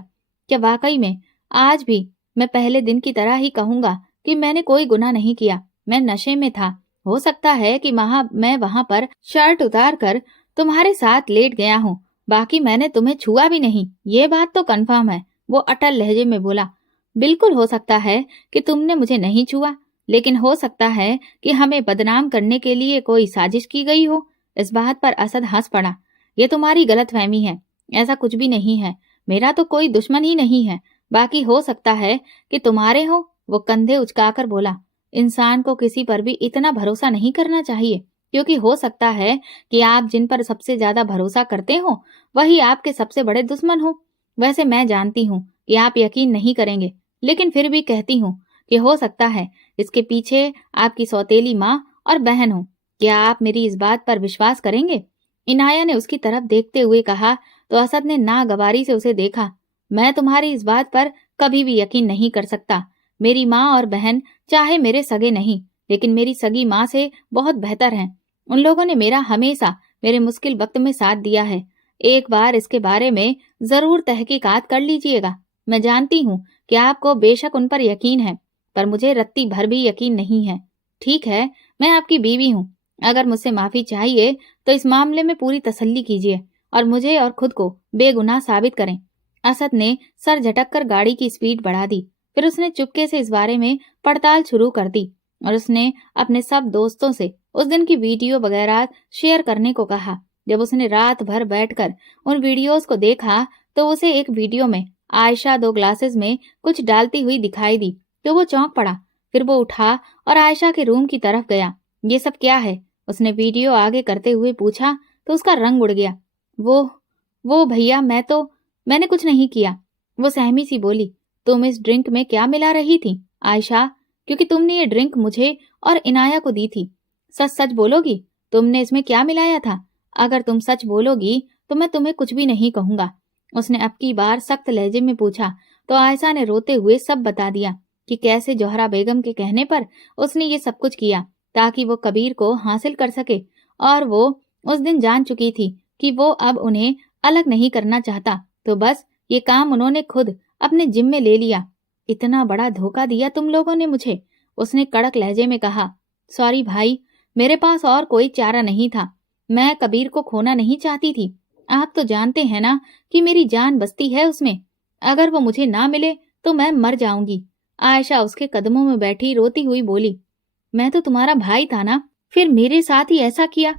क्या वाकई में आज भी मैं पहले दिन की तरह ही कहूंगा कि मैंने कोई गुनाह नहीं किया, मैं नशे में था। हो सकता है कि मैं वहां पर शर्ट उतार कर तुम्हारे साथ लेट गया हूँ, बाकी मैंने तुम्हें छुआ भी नहीं, ये बात तो कंफर्म है। वो अटल लहजे में बोला। बिल्कुल हो सकता है कि तुमने मुझे नहीं छुआ, लेकिन हो सकता है कि हमें बदनाम करने के लिए कोई साजिश की गई हो। इस बात पर असद हंस पड़ा। ये तुम्हारी गलतफहमी है, ऐसा कुछ भी नहीं है। मेरा तो कोई दुश्मन ही नहीं है, बाकी हो सकता है कि तुम्हारे हो। वो कंधे उचकाकर बोला। इंसान को किसी पर भी इतना भरोसा नहीं करना चाहिए, क्योंकि हो सकता है कि आप जिन पर सबसे ज्यादा भरोसा करते हो वही आपके सबसे बड़े दुश्मन हो। वैसे मैं जानती हूँ कि आप यकीन नहीं करेंगे, लेकिन फिर भी कहती हूँ कि हो सकता है इसके पीछे आपकी सौतेली माँ और बहन हो। क्या आप मेरी इस बात पर विश्वास करेंगे? इनाया ने उसकी तरफ देखते हुए कहा तो असद ने नागवारी से उसे देखा। मैं तुम्हारी इस बात पर कभी भी यकीन नहीं कर सकता। मेरी माँ और बहन चाहे मेरे सगे नहीं, लेकिन मेरी सगी माँ से बहुत बेहतर हैं। उन लोगों ने मेरा हमेशा मेरे मुश्किल वक्त में साथ दिया है। एक बार इसके बारे में जरूर तहकीकात कर लीजिएगा। मैं जानती हूँ कि आपको बेशक उन पर यकीन है, पर मुझे रत्ती भर भी यकीन नहीं है। ठीक है, मैं आपकी बीवी हूँ। अगर मुझसे माफी चाहिए तो इस मामले में पूरी तसल्ली कीजिए और मुझे और खुद को बेगुनाह साबित करें। असद ने सर झटक कर गाड़ी की स्पीड बढ़ा दी। फिर उसने चुपके से इस बारे में पड़ताल शुरू कर दी और उसने अपने सब दोस्तों से उस दिन की वीडियो वगैरह शेयर करने को कहा। जब उसने रात भर बैठकर उन वीडियोस को देखा तो उसे एक वीडियो में आयशा 2 ग्लासेस में कुछ डालती हुई दिखाई दी तो वो चौंक पड़ा। फिर वो उठा और आयशा के रूम की तरफ गया। ये सब क्या है? उसने वीडियो आगे करते हुए पूछा तो उसका रंग उड़ गया। वो भैया, मैंने कुछ नहीं किया। वो सहमी सी बोली। तुम इस ड्रिंक में क्या मिला रही थी आयशा? क्योंकि तुमने ये ड्रिंक मुझे और इनाया को दी थी। सच सच बोलोगी, तुमने इसमें क्या मिलाया था? अगर तुम सच बोलोगी तो मैं तुम्हें कुछ भी नहीं कहूंगा। उसने अब की बार सख्त लहजे में पूछा तो आयशा ने रोते हुए सब बता दिया कि कैसे जोहरा बेगम के कहने पर उसने ये सब कुछ किया ताकि वो कबीर को हासिल कर सके, और वो उस दिन जान चुकी थी कि वो अब उन्हें अलग नहीं करना चाहता, तो बस ये काम उन्होंने खुद अपने जिम्मे ले लिया। इतना बड़ा धोखा दिया तुम लोगों ने मुझे, उसने कड़क लहजे में कहा। सॉरी भाई, मेरे पास और कोई चारा नहीं था। मैं कबीर को खोना नहीं चाहती थी। आप तो जानते हैं ना कि मेरी जान बसती है उसमें। अगर वो मुझे ना मिले तो मैं मर जाऊंगी। आयशा उसके कदमों में बैठी रोती हुई बोली। मैं तो तुम्हारा भाई था ना, फिर मेरे साथ ही ऐसा किया।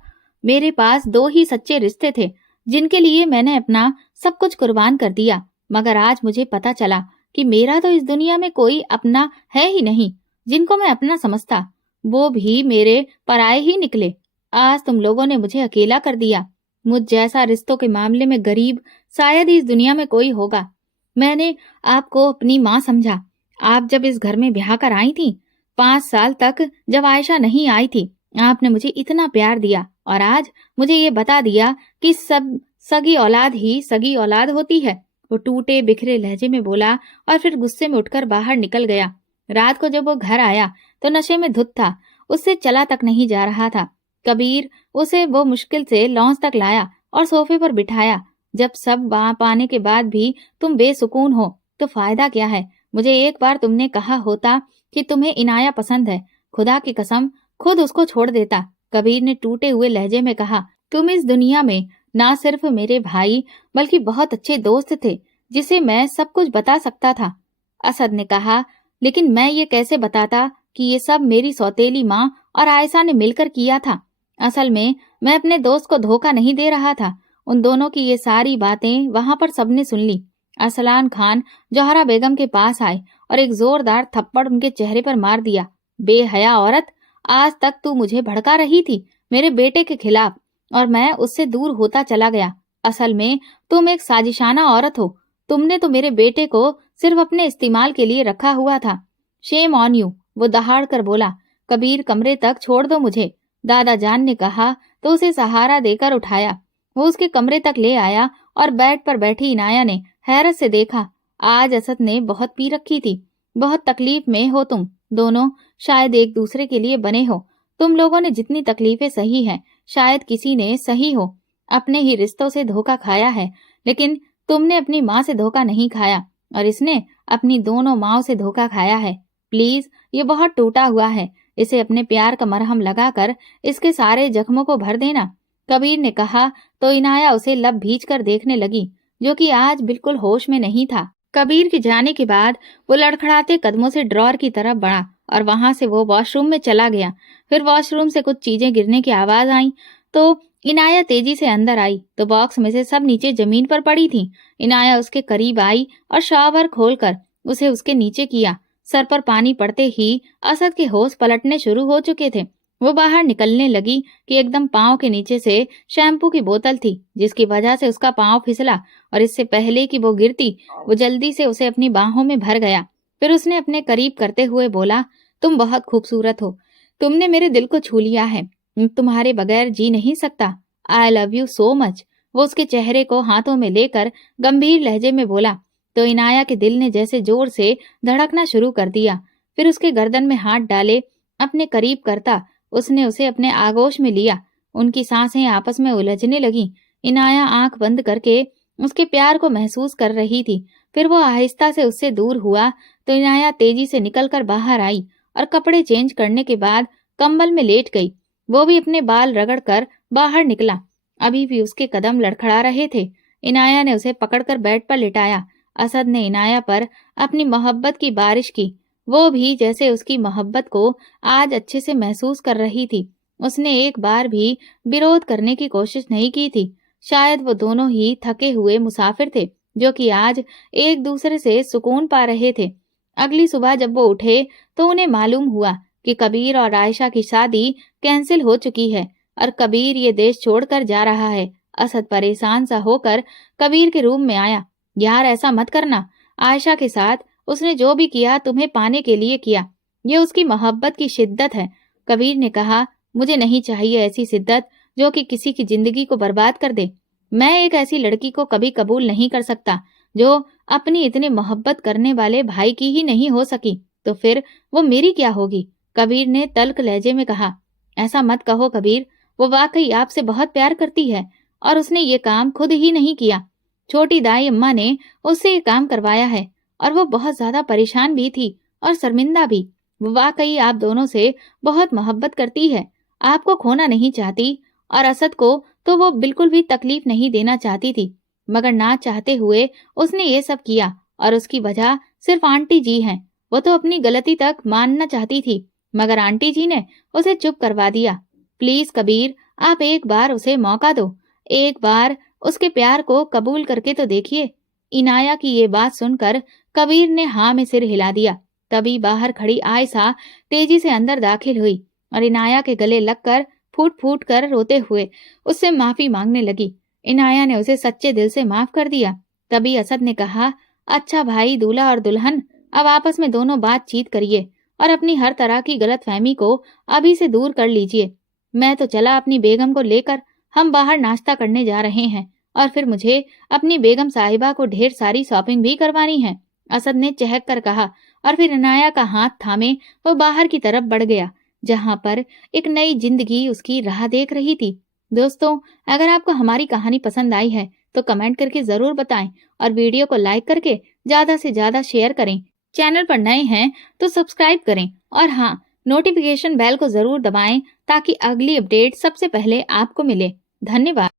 मेरे पास 2 ही सच्चे रिश्ते थे जिनके लिए मैंने अपना सब कुछ कुर्बान कर दिया, मगर आज मुझे पता चला कि मेरा तो इस दुनिया में कोई अपना है ही नहीं। जिनको मैं अपना समझता वो भी मेरे पराये ही निकले। आज तुम लोगों ने मुझे अकेला कर दिया। मुझ जैसा रिश्तों के मामले में गरीब शायद ही इस दुनिया में कोई होगा। मैंने आपको अपनी माँ समझा। आप जब इस घर में ब्याह कर आई थी, 5 साल तक जब आयशा नहीं आई थी, आपने मुझे इतना प्यार दिया, और आज मुझे ये बता दिया कि सब सगी औलाद ही सगी औलाद होती है। वो टूटे बिखरे लहजे में बोला और फिर गुस्से में उठकर बाहर निकल गया। रात को जब वो घर आया तो नशे में धुत था, उससे चला तक नहीं जा रहा था। कबीर उसे वो मुश्किल से लॉन्च तक लाया और सोफे पर बिठाया। जब सब वहां पाने के बाद भी तुम बेसुकून हो तो फायदा क्या है? मुझे एक बार तुमने कहा होता कि तुम्हें इनाया पसंद है, खुदा की कसम खुद उसको छोड़ देता। कबीर ने टूटे हुए लहजे में कहा। तुम इस दुनिया में ना सिर्फ मेरे भाई बल्कि बहुत अच्छे दोस्त थे जिसे मैं सब कुछ बता सकता था। असद ने कहा, लेकिन मैं ये कैसे बताता कि ये सब मेरी सौतेली माँ और आयशा ने मिलकर किया था। असल में मैं अपने दोस्त को धोखा नहीं दे रहा था। उन दोनों की ये सारी बातें वहां पर सबने सुन ली। अरसलान खान जोहरा बेगम के पास आए और एक जोरदार थप्पड़ उनके चेहरे पर मार दिया। बेहया औरत, आज तक तू मुझे भड़का रही थी मेरे बेटे के खिलाफ, और मैं उससे दूर होता चला गया। असल में तुम एक साजिशाना औरत हो। तुमने तो मेरे बेटे को सिर्फ अपने इस्तेमाल के लिए रखा हुआ था। शेम ऑन यू, वो दहाड़ कर बोला। कबीर, कमरे तक छोड़ दो मुझे, दादा जान ने कहा तो उसे सहारा देकर उठाया। वो उसके कमरे तक ले आया और बेड पर बैठी इनाया ने हैरत से देखा। आज असद ने बहुत पी रखी थी। बहुत तकलीफ में हो तुम दोनों, शायद एक दूसरे के लिए बने हो। तुम लोगों ने जितनी तकलीफें सही हैं, शायद किसी ने सही हो। अपने ही रिश्तों से धोखा खाया है, लेकिन तुमने अपनी माँ से धोखा नहीं खाया और इसने अपनी दोनों माँओं से धोखा खाया है। प्लीज, ये बहुत टूटा हुआ है, इसे अपने प्यार का मरहम लगाकर इसके सारे जख्मों को भर देना। कबीर ने कहा तो इनाया उसे लब भींच कर देखने लगी, जो कि आज बिल्कुल होश में नहीं था। कबीर के जाने के बाद वो लड़खड़ाते कदमों से ड्रॉर की तरफ बढ़ा और वहां से वो वॉशरूम में चला गया। फिर वॉशरूम से कुछ चीजें गिरने की आवाज आई तो इनाया तेजी से अंदर आई तो बॉक्स में से सब नीचे जमीन पर पड़ी थी। इनाया उसके करीब आई और शॉवर खोलकर उसे उसके नीचे किया। सर पर पानी पड़ते ही असद के होश पलटने शुरू हो चुके थे। वो बाहर निकलने लगी कि एकदम पाँव के नीचे से शैम्पू की बोतल थी, जिसकी वजह से उसका पाँव फिसला और इससे पहले कि वो गिरती, वो जल्दी से उसे अपनी बाहों में भर गया। फिर उसने अपने करीब करते हुए बोला, तुम बहुत खूबसूरत हो। तुमने मेरे दिल को छू लिया है। तुम्हारे बगैर जी नहीं सकता। I love you so much. वो उसके चेहरे को हाथों में लेकर गंभीर लहजे में बोला तो इनाया के दिल ने जैसे जोर से धड़कना शुरू कर दिया। फिर उसके गर्दन में हाथ डाले अपने करीब करता उसने उसे अपने आगोश में लिया। उनकी सांसें आपस में उलझने लगी। इनाया आंख बंद करके उसके प्यार को महसूस कर रही थी। फिर वो आहिस्ता से उससे दूर हुआ तो इनाया तेजी से निकलकर बाहर आई और कपड़े चेंज करने के बाद कंबल में लेट गई। वो भी अपने बाल रगड़कर बाहर निकला। अभी भी उसके कदम लड़खड़ा रहे थे। इनाया ने उसे पकड़कर बेड पर लिटाया। असद ने इनाया पर अपनी मोहब्बत की बारिश की। वो भी जैसे उसकी मोहब्बत को आज अच्छे से महसूस कर रही थी। उसने एक बार भी विरोध करने की कोशिश नहीं की थी। शायद वो दोनों ही थके हुए मुसाफिर थे, जो कि आज एक दूसरे से सुकून पा रहे थे। अगली सुबह जब वो उठे तो उन्हें मालूम हुआ कि कबीर और आयशा की शादी कैंसिल हो चुकी है और कबीर ये देश छोड़कर जा रहा है। असद परेशान सा होकर कबीर के रूम में आया। यार, ऐसा मत करना। आयशा के साथ उसने जो भी किया तुम्हें पाने के लिए किया। ये उसकी मोहब्बत की शिद्दत है। कबीर ने कहा, मुझे नहीं चाहिए ऐसी शिद्दत जो कि किसी की जिंदगी को बर्बाद कर दे। मैं एक ऐसी लड़की को कभी कबूल नहीं कर सकता जो अपनी इतने मोहब्बत करने वाले भाई की ही नहीं हो सकी। तो फिर वो मेरी क्या होगी? कबीर ने तल्ख लहजे में कहा। ऐसा मत कहो कबीर, वो वाकई आपसे बहुत प्यार करती है और उसने ये काम खुद ही नहीं किया। छोटी दाई अम्मा ने उससे ये काम करवाया है और वो बहुत ज्यादा परेशान भी थी और शर्मिंदा भी। वो वाकई आप दोनों से बहुत मोहब्बत करती है, आपको खोना नहीं चाहती और असद को तो वो बिल्कुल भी तकलीफ नहीं देना चाहती थी, मगर ना चाहते हुए उसने ये सब किया और उसकी वजह सिर्फ आंटी जी हैं। वो तो अपनी गलती तक मानना चाहती थी, मगर आंटी जी ने उसे चुप करवा दिया। प्लीज कबीर, आप एक बार उसे मौका दो, एक बार उसके प्यार को कबूल करके तो देखिए। इनाया की ये बात सुनकर कबीर ने हाँ में सिर हिला दिया। तभी बाहर खड़ी आयशा तेजी से अंदर दाखिल हुई और इनाया के गले लगकर फूट फूट कर रोते हुए उससे माफी मांगने लगी। इनाया ने उसे सच्चे दिल से माफ कर दिया। तभी असद ने कहा, अच्छा भाई, दूल्हा और दुल्हन अब आपस में दोनों बातचीत करिए और अपनी हर तरह की गलतफहमी को अभी से दूर कर लीजिए। मैं तो चला अपनी बेगम को लेकर, हम बाहर नाश्ता करने जा रहे हैं और फिर मुझे अपनी बेगम साहिबा को ढेर सारी शॉपिंग भी करवानी है। असद ने चहक कर कहा और फिर इनाया का हाथ थामे वो बाहर की तरफ बढ़ गया, जहां पर एक नई जिंदगी उसकी राह देख रही थी। दोस्तों, अगर आपको हमारी कहानी पसंद आई है तो कमेंट करके जरूर बताएं और वीडियो को लाइक करके ज्यादा से ज्यादा शेयर करें। चैनल पर नए हैं तो सब्सक्राइब करें और हाँ, नोटिफिकेशन बेल को जरूर दबाएं ताकि अगली अपडेट सबसे पहले आपको मिले। धन्यवाद।